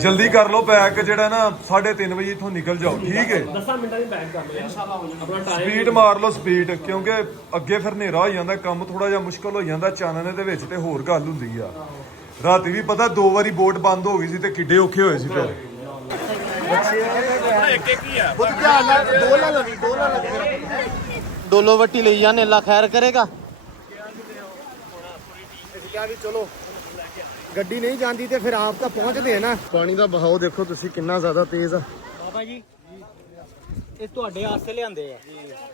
ਜਲਦੀ ਕਰ ਲਓ ਪੈਕ ਜਿਹੜਾ ਨਾ 3:30 ਵਜੇ ਇੱਥੋਂ ਨਿਕਲ ਜਾਓ ਠੀਕ ਹੈ 10 ਮਿੰਟਾਂ ਦੀ ਪੈਕ ਕਰ ਲਓ ਇਨਸ਼ਾਅੱਲਾ ਹੋ ਜਾਣਾ ਆਪਣਾ ਟਾਈਮ ਸਪੀਡ ਮਾਰ ਲਓ ਸਪੀਡ ਕਿਉਂਕਿ ਅੱਗੇ ਫਿਰ ਹਨੇਰਾ ਹੋ ਜਾਂਦਾ ਕੰਮ ਥੋੜਾ ਜਿਹਾ ਮੁਸ਼ਕਲ ਹੋ ਜਾਂਦਾ ਚਾਨਣੇ ਦੇ ਵਿੱਚ ਤੇ ਹੋਰ ਗੱਲ ਹੁੰਦੀ ਆ ਰਾਤੀ ਵੀ ਪਤਾ 2 ਵਾਰੀ ਬੋਟ ਬੰਦ ਹੋ ਗਈ ਸੀ ਤੇ ਕਿੱਡੇ ਔਖੇ ਹੋਏ ਸੀ ਫਿਰ डोलो वट्टी ले जाने अल्लाह खैर करेगा चलो गड्डी नहीं जाती तो फिर आप तो पहुंचते हैं ना पानी का बहाव देखो तुसी कितना ज्यादा तेज है बाबा जी ਇਹ ਤੁਹਾਡੇ ਆਸਤੇ ਲਿਆਂਦੇ ਆ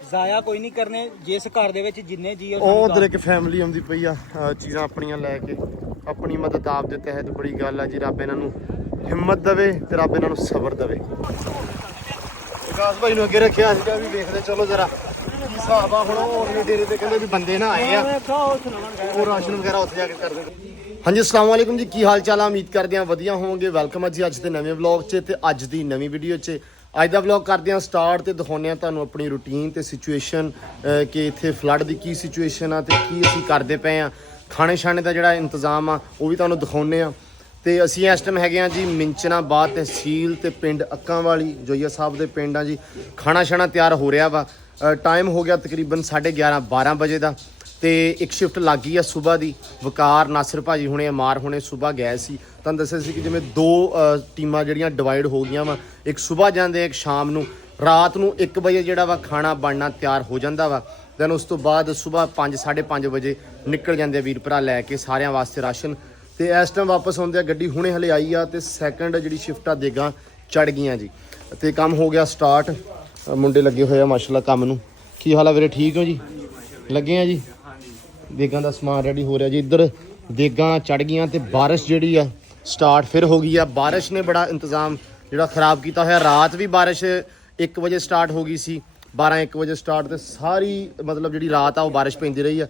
ਜ਼ਾਇਆ ਕੋਈ ਨਹੀਂ ਕਰਨੇ ਜਿਸ ਘਰ ਦੇ ਵਿੱਚ ਜਿੰਨੇ ਜੀ ਉਹ ਉਧਰ ਇੱਕ ਫੈਮਿਲੀ ਆਉਂਦੀ ਪਈ ਆ ਚੀਜ਼ਾਂ ਆਪਣੀਆਂ ਲੈ ਕੇ ਆਪਣੀ ਮਦਦ ਆਪ ਦੇ ਤਹਿਤ ਬੜੀ ਗੱਲ ਆ ਜੀ ਰੱਬ ਇਹਨਾਂ ਨੂੰ ਹਿੰਮਤ ਦੇਵੇ ਤੇ ਰੱਬ ਇਹਨਾਂ ਨੂੰ ਸਬਰ ਦੇਵੇ ਵਿਕਾਸ ਭਾਈ ਨੂੰ ਅੱਗੇ ਰੱਖਿਆ ਸੀਗਾ ਵੀ ਵੇਖਦੇ ਚਲੋ ਜਰਾ ਕੀ ਹਿਸਾਬ ਆ ਹੁਣ ਉਹ ਅਗਲੇ ਡੇਰੇ ਤੇ ਕਹਿੰਦੇ ਵੀ ਬੰਦੇ ਨਾ ਆਏ ਆ ਉਹ ਰਾਸ਼ਨ ਵਗੈਰਾ ਉੱਥੇ ਜਾ ਕੇ ਕਰਦੇ ਹਾਂਜੀ ਅਸਲਾਮ ਵਾਲੇਕੁਮ ਜੀ ਕੀ ਹਾਲ ਚਾਲ ਆ ਉਮੀਦ ਕਰਦੇ ਆ ਵਧੀਆ ਹੋਵੋਗੇ ਵੈਲਕਮ ਆ ਜੀ ਅੱਜ ਦੇ ਨਵੇਂ ਵਲੌਗ 'ਚ ਤੇ ਅੱਜ ਦੀ ਨਵੀਂ ਵੀਡੀਓ 'ਚ ਅੱਜ ਦਾ ਵਲੌਗ ਕਰਦੇ ਆ ਸਟਾਰਟ ਤੇ ਦਿਖਾਉਂਦੇ ਆ ਤੁਹਾਨੂੰ ਆਪਣੀ ਰੂਟੀਨ ਤੇ ਸਿਚੁਏਸ਼ਨ ਕਿ ਇੱਥੇ ਫਲੱਡ ਦੀ ਕੀ ਸਿਚੁਏਸ਼ਨ ਆ ਤੇ ਕੀ ਅਸੀਂ ਕਰਦੇ ਪਏ ਆ ਖਾਣੇ ਛਾਣੇ ਦਾ ਜਿਹੜਾ ਇੰਤਜ਼ਾਮ ਆ ਉਹ ਵੀ ਤੁਹਾਨੂੰ ਦਿਖਾਉਂਦੇ ਆ ਤੇ ਅਸੀਂ ਇਸ ਟਾਈਮ ਹੈਗੇ ਆ ਜੀ ਮਿੰਚਨਾਬਾਦ ਤਹਿਸੀਲ ਤੇ ਪਿੰਡ ਅੱਕਾਂ ਵਾਲੀ ਜੋਈਆ ਸਾਹਿਬ ਦੇ ਪਿੰਡ ਆ ਜੀ ਖਾਣਾ ਛਾਣਾ ਤਿਆਰ ਹੋ ਰਿਹਾ ਵਾ ਟਾਈਮ ਹੋ ਗਿਆ ਤਕਰੀਬਨ 11:30 12 ਵਜੇ ਦਾ ਤੇ ਇੱਕ ਸ਼ਿਫਟ ਲੱਗ ਗਈ ਆ ਸਵੇਰ ਦੀ ਵਕਾਰ ਨਾਸਿਰ ਭਾਜੀ ਹੁਣੇ ਅਮਾਰ ਹੁਣੇ ਸਵੇਰ ਗਏ ਸੀ ਤੁਹਾਨੂੰ ਦੱਸਿਆ ਸੀ ਕਿ ਜਿਵੇਂ 2 ਟੀਮਾਂ ਜਿਹੜੀਆਂ ਡਿਵਾਈਡ ਹੋ ਗਈਆਂ ਵਾ ਇੱਕ ਸਵੇਰ ਜਾਂਦੇ ਇੱਕ ਸ਼ਾਮ ਨੂੰ ਰਾਤ ਨੂੰ 1 ਵਜੇ ਜਿਹੜਾ ਵਾ ਖਾਣਾ ਬਣਨਾ ਤਿਆਰ ਹੋ ਜਾਂਦਾ ਵਾ ਦੈਨ ਉਸ ਤੋਂ ਬਾਅਦ ਸਵੇਰ 5 5:30 ਵਜੇ ਨਿਕਲ ਜਾਂਦੇ ਵੀਰ ਭਰਾ ਲੈ ਕੇ ਸਾਰਿਆਂ ਵਾਸਤੇ ਰਾਸ਼ਨ ਤੇ ਇਸ ਟਾਈਮ ਵਾਪਸ ਆਉਂਦੇ ਆ ਗੱਡੀ ਹੁਣੇ ਹਲੇ ਆਈ ਆ ਤੇ ਸੈਕੰਡ ਜਿਹੜੀ ਸ਼ਿਫਟ ਆ ਦੇਗਾ ਚੜ ਗਈਆਂ ਜੀ ਤੇ ਕੰਮ ਹੋ ਗਿਆ ਸਟਾਰਟ ਮੁੰਡੇ ਲੱਗੇ ਹੋਏ ਆ ਮਾਸ਼ਾਅੱਲਾ ਕੰਮ ਨੂੰ ਕੀ ਹਾਲ ਆ ਵੀਰੇ ਠੀਕ ਹੋ ਜੀ ਲੱਗੇ ਆ ਜੀ ਦੇਗਾਂ ਦਾ ਸਮਾਨ ਰੈਡੀ ਹੋ ਰਿਹਾ ਜੀ ਇੱਧਰ ਦੇਗਾਂ ਚੜ ਗਈਆਂ ਤੇ ਬਾਰਿਸ਼ ਜਿਹੜੀ ਆ ਸਟਾਰਟ ਫਿਰ ਹੋ ਗਈ ਆ ਬਾਰਿਸ਼ ਨੇ ਬੜਾ ਇੰਤਜ਼ਾਮ ਜਿਹੜਾ ਖਰਾਬ ਕੀਤਾ ਹੋਇਆ ਰਾਤ ਵੀ ਬਾਰਿਸ਼ 1 ਵਜੇ ਸਟਾਰਟ ਹੋ ਗਈ ਸੀ 12-1 ਵਜੇ ਸਟਾਰਟ ਤੇ ਸਾਰੀ ਮਤਲਬ ਜਿਹੜੀ ਰਾਤ ਆ ਉਹ ਬਾਰਿਸ਼ ਪੈਂਦੀ ਰਹੀ ਆ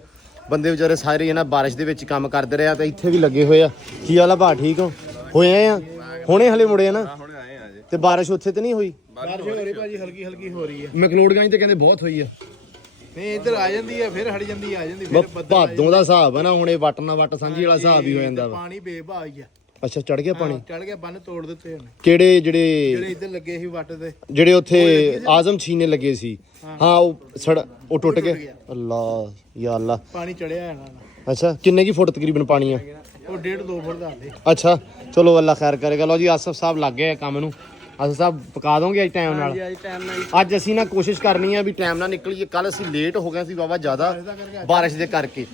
ਬੰਦੇ ਵਿਚਾਰੇ ਸਾਰੇ ਇਹਨਾਂ ਬਾਰਿਸ਼ ਦੇ ਵਿੱਚ ਕੰਮ ਕਰਦੇ ਰਹੇ ਆ ਤੇ ਇੱਥੇ ਵੀ ਲੱਗੇ ਹੋਏ ਆ ਕੀ ਹਾਲ ਆ ਭਾ ਠੀਕ ਹੋ ਹੋਏ ਆ ਹੁਣੇ ਹਲੇ ਮੁੜੇ ਆ ਨਾ ਤੇ ਬਾਰਿਸ਼ ਉੱਥੇ ਤੇ ਨਹੀਂ ਹੋਈ ਬਾਰਿਸ਼ ਹੋ ਰਹੀ ਭਾਜੀ ਹਲਕੀ ਹਲਕੀ ਹੋ ਰਹੀ ਹੈ ਮਕਲੋੜਗੰਜ ਤੇ ਕਹਿੰਦੇ ਬਹੁਤ ਹੋਈ ਆ ਨਹੀਂ ਇੱਧਰ ਆ ਜਾਂਦੀ ਹੈ ਫਿਰ ਹਟ ਜਾਂਦੀ ਆ ਜਾਂਦੀ ਫਿਰ ਭਾਦੋਂ ਦਾ ਹਿਸਾਬ ਆ ਨਾ ਹੁਣ ਇਹ ਵੱਟ ਨਾਲ ਵੱਟ ਸਾਂਝੀ ਵਾਲਾ ਹਿਸਾਬ ਹੀ ਹੋ ਜਾਂਦਾ ਵਾ ਪਾਣੀ ਬੇਭਾਈ ਆ ਅੱਛਾ ਚੜ ਗਿਆ ਪਾਣੀ ਚੜ ਗਿਆ ਬੰਨ ਤੋੜ ਦਿੱਤੇ ਉਹਨੇ ਕਿਹੜੇ ਜਿਹੜੇ ਇੱਧਰ ਲੱਗੇ ਸੀ ਵੱਟ ਤੇ ਜਿਹੜੇ ਉੱਥੇ ਆਜ਼ਮ ਛੀਨੇ ਲੱਗੇ ਸੀ ਹਾਂ ਉਹ ਟੁੱਟ ਗਏ ਅੱਲਾ ਯਾ ਅੱਲਾ ਪਾਣੀ ਚੜਿਆ ਹੈ ਨਾ ਅੱਛਾ ਕਿੰਨੇ ਕੀ ਫੁੱਟ ਤਕਰੀਬਨ ਪਾਣੀ ਆ ਉਹ 1.5-2 ਫੁੱਟ ਦਾ ਆਲੇ ਅੱਛਾ ਚਲੋ ਅੱਲਾ ਖੈਰ ਕਰੇਗਾ ਲਓ ਜੀ ਆਸਫ ਸਾਹਿਬ ਲੱਗ ਗਏ ਆ ਕੰਮ ਨੂੰ ਆਸਫ ਸਾਹਿਬ ਪਕਾ ਦੋਗੇ ਅੱਜ ਟਾਈਮ ਨਾਲ ਅੱਜ ਅਸੀਂ ਨਾ ਕੋਸ਼ਿਸ਼ ਕਰਨੀ ਆ ਵੀ ਟਾਈਮ ਨਾਲ ਨਿਕਲੀਏ ਕੱਲ ਅਸੀਂ ਲੇਟ ਹੋ ਗਏ ਸੀ ਬਾਬਾ ਜ਼ਿਆਦਾ ਬਾਰਿਸ਼ ਦੇ ਕਰਕੇ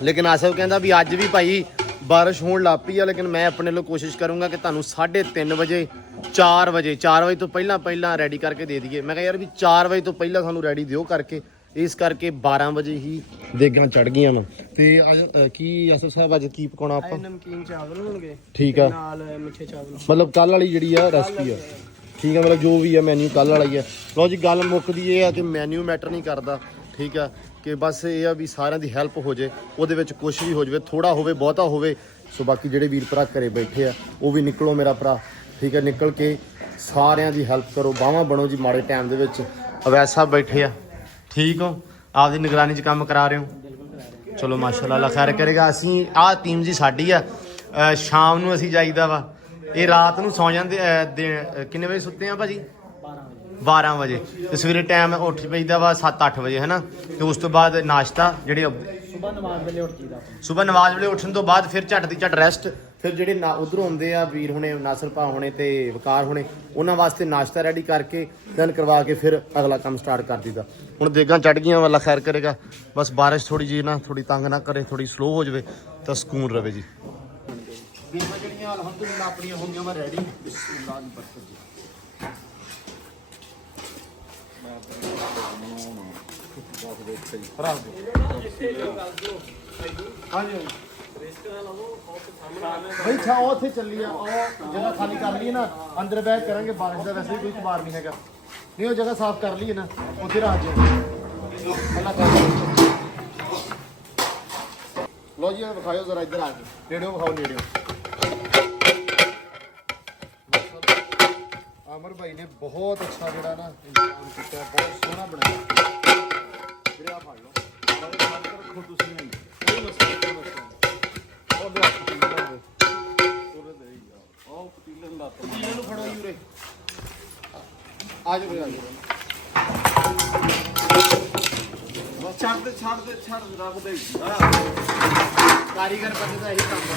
ਲੇਕਿਨ ਆਸਫ ਕਹਿੰਦਾ ਵੀ ਅੱਜ ਵੀ ਭਾਈ ਬਾਰਿਸ਼ ਹੋਣ ਲੱਗ ਪਈ ਆ ਲੇਕਿਨ ਮੈਂ ਆਪਣੇ ਵੱਲੋਂ ਕੋਸ਼ਿਸ਼ ਕਰੂੰਗਾ ਕਿ ਤੁਹਾਨੂੰ 3:30 ਵਜੇ 4 ਵਜੇ ਤੋਂ ਪਹਿਲਾਂ ਰੈਡੀ ਕਰਕੇ ਦੇ ਦਈਏ ਮੈਂ ਕਿਹਾ ਯਾਰ ਵੀ 4 ਵਜੇ ਤੋਂ ਪਹਿਲਾਂ ਸਾਨੂੰ ਰੈਡੀ ਦਿਓ ਕਰਕੇ ਇਸ ਕਰਕੇ 12 ਵਜੇ ਹੀ ਦੇਗਾਂ ਚੜ ਗਈਆਂ ਵਾ ਤੇ ਅੱਜ ਕੀ ਆਸਫ ਸਾਹਿਬ ਅੱਜ ਕੀ ਪਕਾਉਣਾ ਆਪਾਂ ਨਮਕੀਨ ਚਾਵਲ ਹੋਣਗੇ ਠੀਕ ਆ ਨਾਲ ਮਿੱਠੇ ਚਾਵਲ ਮਤਲਬ ਕੱਲ ਵਾਲੀ ਜਿਹੜੀ ਆ ਰੈਸਪੀ ਆ ਠੀਕ ਆ ਮਤਲਬ ਜੋ ਵੀ ਆ ਮੈਨੂ ਕੱਲ ਵਾਲਾ ਹੀ ਆ ਲਓ ਜੀ ਗੱਲ ਮੁੱਕਦੀ ਇਹ ਆ ਕਿ ਮੈਨੂ ਮੈਟਰ ਨਹੀਂ ਕਰਦਾ ਠੀਕ ਆ ਕਿ ਬਸ ਇਹ ਆ ਵੀ ਸਾਰਿਆਂ ਦੀ ਹੈਲਪ ਹੋ ਜੇ ਉਹਦੇ ਵਿੱਚ ਕੁਝ ਵੀ ਹੋ ਜਾਵੇ ਥੋੜਾ ਹੋਵੇ ਬਹੁਤਾ ਹੋਵੇ ਸੋ ਬਾਕੀ ਜਿਹੜੇ ਵੀਰ ਭਰਾ ਘਰੇ ਬੈਠੇ ਆ ਉਹ ਵੀ ਨਿਕਲੋ ਮੇਰਾ ਭਰਾ ਠੀਕ ਆ ਨਿਕਲ ਕੇ ਸਾਰਿਆਂ ਦੀ ਹੈਲਪ ਕਰੋ ਬਾਹਾਂ ਬਣੋ ਜੀ ਮਾੜੇ ਟਾਈਮ ਦੇ ਵਿੱਚ ਅਵੈਸ ਸਾਹਿਬ ਬੈਠੇ ਆ ਠੀਕ ਹੋ ਆਪਦੀ ਨਿਗਰਾਨੀ 'ਚ ਕੰਮ ਕਰਾ ਰਹੇ ਹੋ ਚਲੋ ਮਾਸ਼ਾਅੱਲਾ ਅੱਲਾ ਖੈਰ ਕਰੇਗਾ ਅਸੀਂ ਆਹ ਟੀਮ ਜੀ ਸਾਡੀ ਆ ਸ਼ਾਮ ਨੂੰ ਅਸੀਂ ਜਾਈਦਾ ਵਾ ਇਹ ਰਾਤ ਨੂੰ ਸੌ ਜਾਂਦੇ ਕਿੰਨੇ ਵਜੇ ਸੁੱਤੇ ਆ ਭਾਜੀ 12 ਵਜੇ ਤੇ ਸਵੇਰੇ ਟਾਈਮ ਉੱਠ ਪਈਦਾ ਵਾ 7-8 ਵਜੇ ਹੈ ਨਾ ਤੇ ਉਸ ਤੋਂ ਬਾਅਦ ਨਾਸ਼ਤਾ ਜਿਹੜੇ ਸਵੇਰ ਨਮਾਜ਼ ਵੇਲੇ ਉੱਠਣ ਤੋਂ ਬਾਅਦ ਫਿਰ ਝੱਟ ਦੀ ਝੱਟ ਰੈਸਟ ਫਿਰ ਜਿਹੜੇ ਉਧਰੋਂ ਆਉਂਦੇ ਆ ਵੀਰ ਹੁਣੇ ਨਾਸਰ ਭਾ ਹੁਣੇ ਤੇ ਵਕਾਰ ਹੁਣੇ ਉਹਨਾਂ ਵਾਸਤੇ ਨਾਸ਼ਤਾ ਰੈਡੀ ਕਰਕੇ ਦੈਨ ਕਰਵਾ ਕੇ ਫਿਰ ਅਗਲਾ ਕੰਮ ਸਟਾਰਟ ਕਰ ਦਿੱਤਾ ਹੁਣ ਦੇਗਾਂ ਚੜ ਗਈਆਂ ਅੱਲਾ ਖੈਰ ਕਰੇਗਾ ਬਸ ਬਾਰਿਸ਼ ਥੋੜੀ ਜਿਹੀ ਨਾ ਥੋੜੀ ਤੰਗ ਨਾ ਕਰੇ ਥੋੜੀ ਸਲੋ ਹੋ ਜਾਵੇ ਤਾਂ ਸਕੂਨ ਰਵੇ ਜੀ ਦੇਗਾਂ ਜਿਹੜੀਆਂ ਅਲਹਮਦੁਲਿਲਾ ਆਪਣੀਆਂ ਹੋ ਗਈਆਂ ਵਾ ਰੈਡੀ ਬਿਸਮਿਲ੍ਲਾਹ ਦੀ ਬਰਕਤ ਜੀ भाई छा ਉੱਥੇ ਚੱਲੀ ਆ ਉਹ ਜਗ੍ਹਾ ਖਾਲੀ ਕਰ ਲਈ ਨਾ ਅੰਦਰ ਬੈਠ ਕਰਾਂਗੇ ਬਾਰਿਸ਼ ਦਾ ਵੈਸੇ ਵੀ ਕੋਈ ਖਬਾਰ ਨਹੀਂ ਹੈਗਾ ਨਹੀਂ ਉਹ ਜਗ੍ਹਾ ਸਾਫ਼ ਕਰ ਲਈ ਨਾ ਉੱਥੇ ਰਾਜ ਅੱਲਾ ਕਰ ਲੋ ਜੀ ਵਿਖਾਇਓ ਜ਼ਰਾ ਇੱਧਰ ਆ ਕੇ ਨੇੜਿਓ ਵਿਖਾਓ ਨੇੜਿਓ ਅਮਰ ਭਾਈ ਨੇ ਬਹੁਤ ਅੱਛਾ ਜਿਹੜਾ ਨਾ ਇੰਤਜ਼ਾਮ ਕੀਤਾ ਬਹੁਤ ਸੋਹਣਾ ਬਣਾਇਆ ਵੀਰੇ ਆ ਫੜ ਲਓ ਰੱਖੋ ਤੁਸੀਂ ਨਹੀਂ ਕੋਈ ਮਸਲਾ ਨਹੀਂ ਉਹ ਪਤੀਲੇ ਨੂੰ ਫੜੋ ਯੂਰੇ ਆ ਜਾਓ ਵੀਰੇ, ਆ ਜਾਓ। ਬਸ ਛੱਡ ਦੇ ਰੱਖ ਦੇ। ਕਾਰੀਗਰ ਬੰਦੇ ਦਾ ਇਹੀ ਕੰਮ ਹੈ।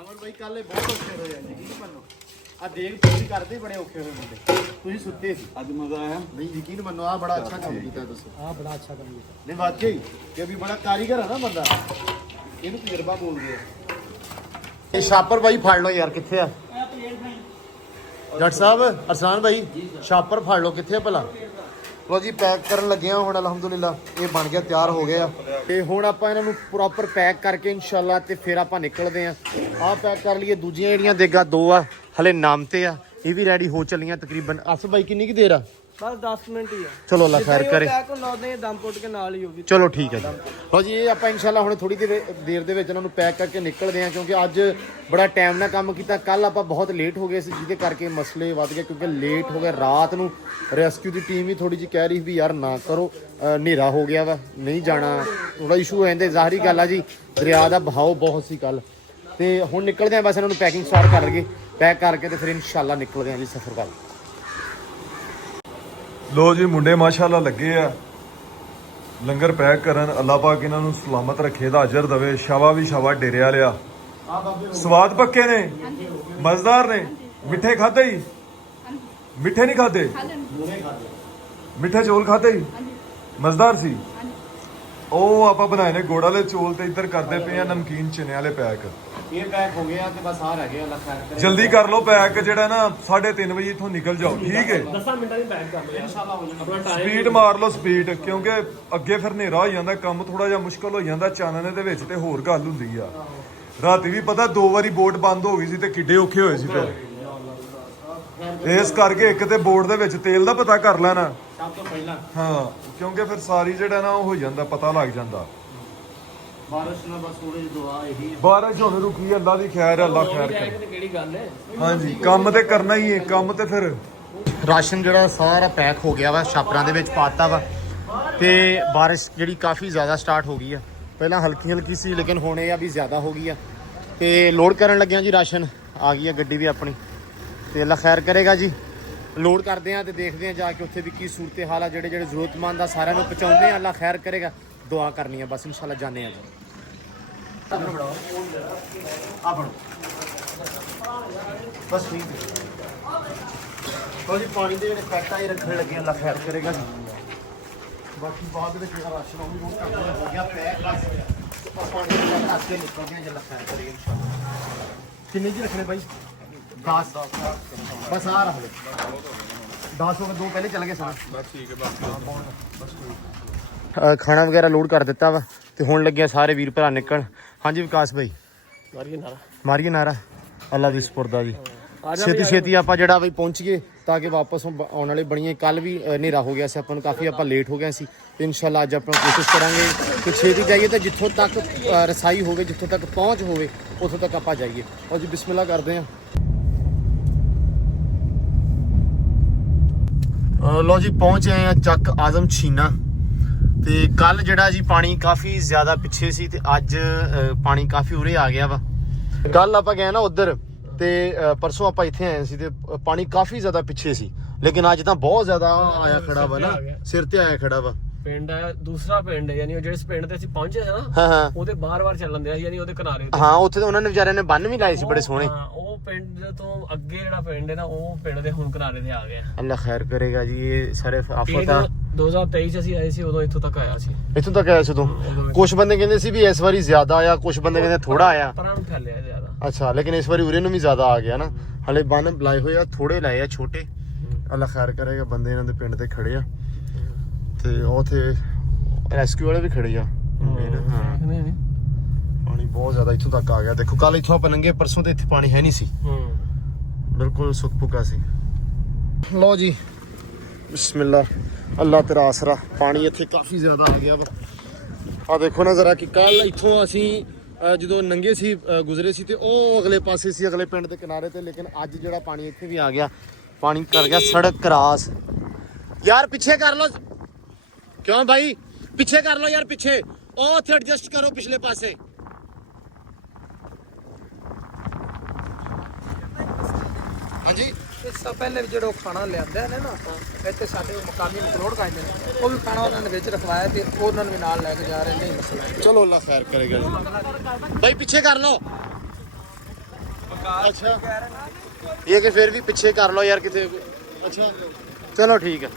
ਅਮਨ ਭਾਈ ਕੱਲ ਇਹ ਬਹੁਤ ਔਖੇ ਹੋਏ ਆ ਜੀ, ਕੀ ਮੰਨੋ ਆ ਦੇਖ ਤੁਸੀਂ ਕਰਦੇ ਬੜੇ ਔਖੇ ਹੋਏ ਮੁੰਡੇ, ਤੁਸੀਂ ਸੁੱਤੇ ਸੀ ਅੱਜ ਮਜ਼ਾ ਆਇਆ ਨਹੀਂ, ਯਕੀਨ ਮੰਨੋ ਆ ਬੜਾ ਅੱਛਾ ਕੰਮ ਕੀਤਾ ਦੱਸੋ। ਆ ਬੜਾ ਅੱਛਾ ਕੰਮ ਕੀਤਾ ਨਹੀਂ ਵਾਕਈ ਕਿ ਵੀ ਬੜਾ ਕਾਰੀਗਰ ਹੈ ਨਾ ਬੰਦਾ, ਇਹਨੂੰ ਤਜਰਬਾ ਬੋਲਦੇ ਆ। ਇਹ ਛਾਪਰ ਭਾਈ ਫੜ ਲਓ ਯਾਰ, ਕਿੱਥੇ ਆ ਜੱਟ ਸਾਹਿਬ? ਅਰਸਾਨ ਭਾਈ ਛਾਪਰ ਫੜ ਲਓ, ਕਿੱਥੇ ਆ ਭਲਾ? ਲੋ ਜੀ ਪੈਕ ਕਰਨ ਲੱਗੇ ਆ ਹੁਣ, ਅਲਹਮਦੁਲਿਲਾ ਇਹ ਬਣ ਗਿਆ, ਤਿਆਰ ਹੋ ਗਏ ਆ। ਤੇ ਹੁਣ ਆਪਾਂ ਇਹਨਾਂ ਨੂੰ ਪ੍ਰੋਪਰ ਪੈਕ ਕਰਕੇ ਇਨਸ਼ਾਅੱਲਾ ਤੇ ਫਿਰ ਆਪਾਂ ਨਿਕਲਦੇ ਆ। ਆਹ ਪੈਕ ਕਰ ਲਈਏ, ਦੂਜੀਆਂ ਜਿਹੜੀਆਂ ਦੇਗਾ 2 ਆ ਹਲੇ ਨਾਮ ਤੇ ਆ, ਇਹ ਵੀ ਰੈਡੀ ਹੋ ਚੱਲੀਆਂ ਤਕਰੀਬਨ। ਅਸ ਭਾਈ ਕਿੰਨੀ ਕੀ ਦੇਰ ਆ? ਬਸ 10 ਮਿੰਟ ਹੀ ਆ। ਚਲੋ ਅੱਲਾ ਖੈਰ ਕਰੇ। ਲਾਉਂਦੇ ਦਮ ਪੁੱਟ ਕੇ ਨਾਲ ਹੀ ਹੋਗੀ। ਚਲੋ ਠੀਕ ਹੈ ਜੀ। ਲਓ ਜੀ ਇਹ ਆਪਾਂ ਇਨਸ਼ਾਅੱਲਾ ਹੁਣ ਥੋੜੀ ਦੇਰ ਦੇ ਵਿੱਚ ਇਹਨਾਂ ਨੂੰ ਪੈਕ ਕਰਕੇ ਨਿਕਲਦੇ ਹਾਂ, ਕਿਉਂਕਿ ਅੱਜ ਬੜਾ ਟਾਈਮ ਨਾਲ ਕੰਮ ਕੀਤਾ। ਕੱਲ ਆਪਾਂ ਬਹੁਤ ਲੇਟ ਹੋ ਗਏ ਸੀ, ਜਿਹਦੇ ਕਰਕੇ ਮਸਲੇ ਵੱਧ ਗਏ, ਕਿਉਂਕਿ ਲੇਟ ਹੋ ਗਏ। ਰਾਤ ਨੂੰ ਰੈਸਕਿਊ ਦੀ ਟੀਮ ਵੀ ਥੋੜੀ ਜਿਹੀ ਕਹਿ ਰਹੀ ਵੀ ਯਾਰ ਨਾ ਕਰੋ, ਹਨੇਰਾ ਹੋ ਗਿਆ ਵਾ, ਨਹੀਂ ਜਾਣਾ, ਥੋੜਾ ਇਸ਼ੂ ਹੋ ਜਾਂਦੇ। ਜ਼ਾਹਰੀ ਗੱਲ ਆ ਜੀ, ਦਰਿਆ ਦਾ ਬਹਾਓ ਬਹੁਤ ਸੀ ਕੱਲ। ਤੇ ਹੁਣ ਨਿਕਲਦੇ ਹਾਂ, ਬਸ ਇਹਨਾਂ ਨੂੰ ਪੈਕਿੰਗ ਸਟਾਰਟ ਕਰ ਲਈਏ, ਪੈਕ ਕਰਕੇ ਤੇ ਫਿਰ ਇਨਸ਼ਾਅੱਲਾ ਨਿਕਲਦੇ ਹਾਂ ਜੀ ਸਫ਼ਰ ਵੱਲ। ਲੋ ਜੀ ਮੁੰਡੇ ਮਾਸ਼ਾਅੱਲਾ ਲੱਗੇ ਆ ਲੰਗਰ ਪੈਕ ਕਰਨ। ਅੱਲਾਹ ਪਾਕ ਇਹਨਾਂ ਨੂੰ ਸਲਾਮਤ ਰੱਖੇ, ਦਾ ਅਜਰ ਦਵੇ। ਸ਼ਾਵਾ ਵੀ ਸ਼ਾਵਾ ਡੇਰੇ ਵਾਲਿਆ, ਸਵਾਦ ਪੱਕੇ ਨੇ, ਮਜ਼ੇਦਾਰ ਨੇ। ਮਿੱਠੇ ਖਾਦੇ ਹੀ? ਮਿੱਠੇ ਨਹੀਂ ਖਾਦੇ? ਮਿੱਠੇ ਚੌਲ ਖਾਦੇ ਹੀ? ਮਜ਼ੇਦਾਰ ਸੀ। ਉਹ ਆਪਾਂ ਬਣਾਏ ਨੇ ਗੁੜ ਵਾਲੇ ਚੌਲ, ਤੇ ਇੱਧਰ ਕਰਦੇ ਪਏ ਆ ਨਮਕੀਨ ਚਨੇ ਵਾਲੇ ਪੈਕ। ਇਹ ਪੈਕ ਹੋ ਗਿਆ ਤੇ ਬਸ ਆ ਰਹਿ ਗਿਆ। ਅੱਲਾ ਖੈਰ ਕਰੇ, ਜਲਦੀ ਕਰ ਲਓ ਪੈਕ, ਜਿਹੜਾ ਨਾ 3:30 ਵਜੇ ਇੱਥੋਂ ਨਿਕਲ ਜਾਓ, ਠੀਕ ਹੈ? 10 ਮਿੰਟਾਂ ਦੀ ਪੈਕ ਕਰ ਲਿਆ ਇਨਸ਼ਾਅੱਲਾ ਹੋ ਜਾਣਾ। ਆਪਣਾ ਟਾਈਮ ਸਪੀਡ ਮਾਰ ਲਓ ਸਪੀਡ, ਕਿਉਂਕਿ ਅੱਗੇ ਫਿਰ ਹਨੇਰਾ ਹੋ ਜਾਂਦਾ, ਕੰਮ ਥੋੜਾ ਜਿਹਾ ਮੁਸ਼ਕਲ ਹੋ ਜਾਂਦਾ ਚਾਨਣੇ ਦੇ ਵਿੱਚ, ਤੇ ਹੋਰ ਗੱਲ ਹੁੰਦੀ ਆ। ਰਾਤੀ ਵੀ ਪਤਾ 2 ਵਾਰੀ ਬੋਟ ਬੰਦ ਹੋ ਗਈ ਸੀ ਤੇ ਕਿੱਡੇ ਔਖੇ ਹੋਏ ਸੀ ਫਿਰ। ਇਸ ਕਰਕੇ ਇੱਕ ਤੇ ਬੋਟ ਦੇ ਵਿੱਚ ਤੇਲ ਦਾ ਪਤਾ ਕਰ ਲੈਣਾ ਸਭ ਤੋਂ ਪਹਿਲਾਂ। ਹਾਂ, ਕਿਉਂਕਿ ਫਿਰ ਸਾਰੀ ਜਿਹੜਾ ਨਾ ਉਹ ਹੋ ਜਾਂਦਾ, ਪਤਾ ਲੱਗ ਜਾਂਦਾ। ਬਾਰਿਸ਼ ਨਾਲ ਬਸ ਥੋੜੀ ਜਿਹੀ ਦੁਆ ਇਹੀ ਹੈ। ਬਾਰਿਸ਼ ਹੁਣ ਰੁਕੀ, ਅੱਲਾ ਦੀ ਖੈਰ, ਅੱਲਾ ਖੈਰ ਕਰੇ। ਤੇ ਕਿਹੜੀ ਗੱਲ ਹੈ? ਹਾਂਜੀ, ਕੰਮ ਤੇ ਕਰਨਾ ਹੀ ਹੈ, ਕੰਮ ਤੇ ਫਿਰ। ਰਾਸ਼ਨ ਜਿਹੜਾ ਸਾਰਾ ਪੈਕ ਹੋ ਗਿਆ ਵਾ, ਛਾਪਰਾਂ ਦੇ ਵਿੱਚ ਪਾਤਾ ਵਾ। ਤੇ ਬਾਰਿਸ਼ ਜਿਹੜੀ ਕਾਫੀ ਜ਼ਿਆਦਾ ਸਟਾਰਟ ਹੋ ਗਈ ਆ, ਪਹਿਲਾਂ ਹਲਕੀ ਹਲਕੀ ਸੀ ਲੇਕਿਨ ਹੁਣ ਇਹ ਆ ਵੀ ਜ਼ਿਆਦਾ ਹੋ ਗਈ ਆ। ਤੇ ਲੋਡ ਕਰਨ ਲੱਗਿਆ ਜੀ, ਰਾਸ਼ਨ ਆ ਗਈ ਆ ਗੱਡੀ ਵੀ ਆਪਣੀ। ਤੇ ਅੱਲਾ ਖੈਰ ਕਰੇਗਾ ਜੀ, ਲੋਡ ਕਰਦੇ ਆ ਤੇ ਦੇਖਦੇ ਆ ਜਾ ਕੇ ਉੱਥੇ ਵੀ ਕੀ ਸੂਰਤ ਹਾਲ ਆ। ਜਿਹੜੇ ਜ਼ਰੂਰਤਮੰਦ ਆ ਸਾਰਿਆਂ ਨੂੰ ਪਹੁੰਚਾਉਂਦੇ ਆ, ਅੱਲਾ ਖੈਰ ਕਰੇਗਾ। ਦੁਆ ਕਰਨੀ ਆ ਬਸ, ਇਨਸ਼ਾਅੱਲਾ ਜਾਂਦੇ ਆ ਜੀ। ਆ ਬਣੋ ਬਸ ਠੀਕ ਹੈ। ਲਓ ਜੀ ਪਾਣੀ ਦੇ ਜਿਹੜੇ ਪੈਕਟ ਆ ਇਹ ਰੱਖਣ ਲੱਗੇ, ਅੱਲਾ ਖੈਰ ਕਰੇਗਾ ਜੀ। ਬਾਕੀ ਬਾਅਦ ਦੇ ਵਿੱਚ ਜਿਹੜਾ ਰਾਸ਼ਨ ਉਹ ਵੀ ਲੋਡ ਕਰਦੇ ਹੋ ਗਿਆ ਪੈਕ। ਬਸ ਆਪਾਂ ਪਾਣੀ ਦੇ ਪੈਕਟ ਰੱਖ ਕੇ ਨਿਕਲਦੇ ਹਾਂ, ਅੱਲਾ ਖੈਰ ਕਰੇਗਾ ਇਨਸ਼ਾਅੱਲਾ। ਕਿੰਨੇ ਜੀ ਰੱਖਣੇ ਬਾਈ? 10 ਬਸ ਆ ਰੱਖ ਲਓ। 10 ਹੋ ਗਏ, 2 ਪਹਿਲੇ ਚੱਲ ਗਏ ਸਨ। ਬਸ ਠੀਕ ਹੈ, ਬਸ ਖਾਣਾ ਵਗੈਰਾ ਲੋਡ ਕਰ ਦਿੱਤਾ ਵਾ ਤੇ ਹੁਣ ਲੱਗਿਆ ਸਾਰੇ ਵੀਰ ਭਰਾ ਨਿਕਲ। ਹਾਂਜੀ ਵਿਕਾਸ ਭਾਈ, ਮਾਰੀਏ ਨਾਰਾ। ਅੱਲਾ ਦੀ ਸਪੁਰਦਾ ਜੀ। ਛੇਤੀ ਆਪਾਂ ਜਿਹੜਾ ਬਈ ਪਹੁੰਚ ਗਏ ਤਾਂ ਕਿ ਵਾਪਸ ਆਉਣ ਵਾਲੇ ਬਣੀਏ। ਕੱਲ ਵੀ ਹਨੇਰਾ ਹੋ ਗਿਆ ਸੀ, ਆਪਾਂ ਨੂੰ ਕਾਫੀ ਆਪਾਂ ਲੇਟ ਹੋ ਗਏ ਸੀ। ਤੇ ਇਨਸ਼ਾਅੱਲਾ ਅੱਜ ਆਪਾਂ ਕੋਸ਼ਿਸ਼ ਕਰਾਂਗੇ ਕਿ ਛੇਤੀ ਜਾਈਏ ਤੇ ਜਿੱਥੋਂ ਤੱਕ ਰਸਾਈ ਹੋਵੇ, ਜਿੱਥੋਂ ਤੱਕ ਪਹੁੰਚ ਹੋਵੇ, ਉੱਥੋਂ ਤੱਕ ਆਪਾਂ ਜਾਈਏ। ਔਰ ਜੀ ਬਿਸਮਿਲ੍ਲਾ ਕਰਦੇ ਹਾਂ। ਲੋ ਜੀ ਪਹੁੰਚ ਆਏ ਆ ਚੱਕ ਆਜ਼ਮ ਛੀਨਾ। ਤੇ ਕੱਲ ਜਿਹੜਾ ਜੀ ਪਾਣੀ ਕਾਫੀ ਜ਼ਿਆਦਾ ਪਿੱਛੇ ਸੀ ਤੇ ਅੱਜ ਪਾਣੀ ਕਾਫੀ ਉਰੇ ਆ ਗਿਆ ਵਾ। ਕੱਲ ਆਪਾਂ ਗਏ ਨਾ ਉਧਰ ਤੇ ਪਰਸੋਂ ਆਪਾਂ ਇੱਥੇ ਆਏ ਸੀ ਤੇ ਪਾਣੀ ਕਾਫੀ ਜ਼ਿਆਦਾ ਪਿੱਛੇ ਸੀ, ਲੇਕਿਨ ਅੱਜ ਤਾਂ ਬਹੁਤ ਜ਼ਿਆਦਾ ਆਇਆ ਖੜਾ ਵਾ ਨਾ, ਸਿਰ ਤੇ ਆਇਆ ਖੜਾ ਵਾ। ਪਿੰਡ ਹੈ ਦੂਸਰਾ ਪਿੰਡ ਹੈ, ਯਾਨੀ ਉਹ ਜਿਹੜੇ ਪਿੰਡ ਤੇ ਅਸੀਂ ਪਹੁੰਚੇ ਸੀ ਨਾ, ਹਾਂ ਉਹਦੇ ਬਾਰ-ਬਾਰ ਚੱਲਣ ਦਿਆ, ਯਾਨੀ ਉਹਦੇ ਕਿਨਾਰੇ ਤੇ। ਹਾਂ, ਉੱਥੇ ਤਾਂ ਉਹਨਾਂ ਨੇ ਵਿਚਾਰਿਆਂ ਨੇ ਬੰਨ ਵੀ ਲਾਏ ਸੀ ਬੜੇ ਸੋਹਣੇ। ਹਾਂ, ਉਹ ਪਿੰਡ ਤੋਂ ਅੱਗੇ ਜਿਹੜਾ ਪਿੰਡ ਹੈ ਨਾ, ਉਹ ਪਿੰਡ ਦੇ ਹੁਣ ਕਿਨਾਰੇ ਤੇ ਆ ਗਿਆ। ਅੱਲਾ ਖੈਰ ਕਰੇਗਾ ਜੀ। ਇਹ ਸਾਰੇ ਆਫਤ ਆ। 2023 ਚ ਅਸੀਂ ਆਏ ਸੀ, ਉਦੋਂ ਇੱਥੋਂ ਤੱਕ ਆਇਆ ਸੀ। ਇੱਥੋਂ ਤੱਕ ਆਇਆ ਸੀ ਉਦੋਂ। ਕੁਝ ਬੰਦੇ ਕਹਿੰਦੇ ਸੀ ਵੀ ਇਸ ਵਾਰੀ ਜ਼ਿਆਦਾ ਆਇਆ, ਕੁਝ ਬੰਦੇ ਕਹਿੰਦੇ ਥੋੜਾ ਆਇਆ। ਪਰਾਂ ਨੂੰ ਫੈਲਿਆ ਜ਼ਿਆਦਾ। ਅੱਛਾ, ਲੇਕਿਨ ਇਸ ਵਾਰੀ ਉਰੇ ਨੂੰ ਵੀ ਜ਼ਿਆਦਾ ਆ ਗਿਆ ਨਾ। ਹਲੇ ਬੰਨ ਲਾਏ ਹੋਏ ਆ, ਥੋੜੇ ਲਾਏ ਆ ਛੋਟੇ। ਅੱਲਾ ਖੈਰ ਕਰੇਗਾ। ਬੰਦੇ ਇਹਨਾਂ ਦੇ ਪਿੰਡ ਤੇ ਖੜੇ ਆ ਤੇ ਉੱਥੇ ਰੈਸਕਿਊ ਵਾਲੇ ਵੀ ਖੜੇ ਆ। ਪਾਣੀ ਬਹੁਤ ਜ਼ਿਆਦਾ ਇੱਥੋਂ ਤੱਕ ਆ ਗਿਆ। ਦੇਖੋ ਕੱਲ ਇੱਥੋਂ ਆਪਾਂ ਲੰਘੇ, ਪਰਸੋਂ ਤੇ ਇੱਥੇ ਪਾਣੀ ਹੈ ਨਹੀਂ ਸੀ, ਬਿਲਕੁਲ ਸੁੱਕ ਪੁੱਕਾ ਸੀ। ਲਓ ਜੀ ਬਿਸਮਿਲ੍ਲਾ, ਅੱਲਾ ਤੇਰਾ ਆਸਰਾ। ਪਾਣੀ ਇੱਥੇ ਕਾਫੀ ਜ਼ਿਆਦਾ ਆ ਗਿਆ ਵਾ। ਆ ਦੇਖੋ ਨਾ ਜ਼ਰਾ ਕਿ ਕੱਲ ਇੱਥੋਂ ਅਸੀਂ ਜਦੋਂ ਨੰਗੇ ਸੀ, ਗੁਜ਼ਰੇ ਸੀ ਤੇ ਉਹ ਅਗਲੇ ਪਾਸੇ ਸੀ, ਅਗਲੇ ਪਿੰਡ ਦੇ ਕਿਨਾਰੇ ਤੇ, ਲੇਕਿਨ ਅੱਜ ਜਿਹੜਾ ਪਾਣੀ ਇੱਥੇ ਵੀ ਆ ਗਿਆ। ਪਾਣੀ ਕਰ ਗਿਆ ਸੜਕ ਕਰਾਸ। ਯਾਰ ਪਿੱਛੇ ਕਰ ਲੋ। ਕਿਉਂ ਭਾਈ? ਪਿੱਛੇ ਕਰ ਲੋ ਯਾਰ, ਪਿੱਛੇ। ਉਹ ਉੱਥੇ ਐਡਜਸਟ ਕਰੋ ਪਿਛਲੇ ਪਾਸੇ। ਹਾਂਜੀ ਇਸ ਤੋਂ ਪਹਿਲੇ ਵੀ ਜਿਹੜਾ ਖਾਣਾ ਲਿਆਂਦਾ ਨੇ ਨਾ ਇੱਥੇ ਸਾਡੇ ਮਕਾਮੀ ਮਕਲੋੜ ਖਾਂਦੇ ਨੇ ਉਹ ਵੀ ਖਾਣਾ ਉਹਨਾਂ ਨੇ ਵਿੱਚ ਰਖਵਾਇਆ ਤੇ ਉਹਨਾਂ ਨੂੰ ਵੀ ਨਾਲ ਲੈ ਕੇ ਜਾ ਰਹੇ ਨਹੀਂ ਮਸਲਾ ਚਲੋ ਅੱਲਾ ਖੈਰ ਕਰੇਗਾ ਭਾਈ ਪਿੱਛੇ ਕਰ ਲਓ ਅੱਛਾ ਇਹ ਕਿ ਫਿਰ ਵੀ ਪਿੱਛੇ ਕਰ ਲਓ ਯਾਰ ਕਿਤੇ ਅੱਛਾ ਚਲੋ ਠੀਕ ਹੈ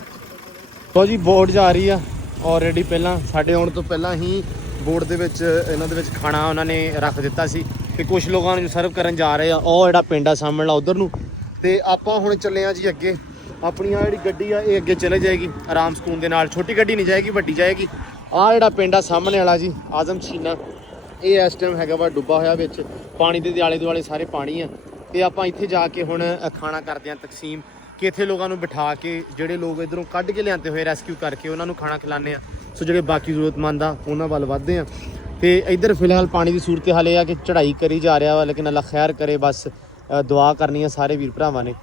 ਲੋ ਜੀ ਬੋਟ ਜਾ ਰਹੀ ਆ ਆਲਰੇਡੀ ਪਹਿਲਾਂ ਸਾਡੇ ਆਉਣ ਤੋਂ ਪਹਿਲਾਂ ਹੀ ਬੋਟ ਦੇ ਵਿੱਚ ਇਹਨਾਂ ਦੇ ਵਿੱਚ ਖਾਣਾ ਉਹਨਾਂ ਨੇ ਰੱਖ ਦਿੱਤਾ ਸੀ ਤੇ ਕੁਝ ਲੋਕਾਂ ਨੂੰ ਸਰਵ ਕਰਨ ਜਾ ਰਹੇ ਆ ਉਹ ਜਿਹੜਾ ਪਿੰਡ ਆ ਸਾਹਮਣਾ ਉਧਰ ਨੂੰ ਤੇ ਆਪਾਂ ਹੁਣ ਚੱਲੇ ਆ ਜੀ ਅੱਗੇ ਆਪਣੀ ਆ ਜਿਹੜੀ ਗੱਡੀ ਆ ਇਹ ਅੱਗੇ ਚਲੇ ਜਾਏਗੀ ਆਰਾਮ ਸਕੂਨ ਦੇ ਨਾਲ ਛੋਟੀ ਗੱਡੀ ਨਹੀਂ ਜਾਏਗੀ ਵੱਡੀ ਜਾਏਗੀ ਆ ਜਿਹੜਾ ਪਿੰਡ ਆ ਸਾਹਮਣੇ ਵਾਲਾ ਜੀ ਆਜ਼ਮ ਛੀਨਾ ਇਹ ਇਸ ਟਾਈਮ ਹੈਗਾ ਵਾ ਡੁੱਬਾ ਹੋਇਆ ਵਿੱਚ ਪਾਣੀ ਦੇ ਆਲੇ ਦੁਆਲੇ ਸਾਰੇ ਪਾਣੀ ਆ ਤੇ ਆਪਾਂ ਇੱਥੇ ਜਾ ਕੇ ਹੁਣ ਖਾਣਾ ਕਰਦੇ ਆ ਤਕਸੀਮ ਕਿ ਇੱਥੇ ਲੋਕਾਂ ਨੂੰ ਬਿਠਾ ਕੇ ਜਿਹੜੇ ਲੋਕ ਇਧਰੋਂ ਕੱਢ ਕੇ ਲਿਆਂਦੇ ਹੋਏ ਰੈਸਕਿਊ ਕਰਕੇ ਉਹਨਾਂ ਨੂੰ ਖਾਣਾ ਖਿਲਾਉਂਦੇ ਆ ਸੋ ਜਿਹੜੇ ਬਾਕੀ ਜ਼ਰੂਰਤਮੰਦ ਆ ਉਹਨਾਂ ਵੱਲ ਵੱਧਦੇ ਆ ਤੇ ਇੱਧਰ ਫਿਲਹਾਲ ਪਾਣੀ ਦੀ ਸੂਰਤ ਹਾਲ ਇਹ ਆ ਕਿ ਚੜ੍ਹਾਈ ਕਰੀ ਜਾ ਰਿਹਾ ਵਾ ਲੇਕਿਨ ਅੱਲਾ ਖੈਰ ਕਰੇ ਬਸ ਦੁਆ ਕਰਨੀ ਆ ਸਾਰੇ ਵੀਰ ਭਰਾਵਾਂ ਨੇ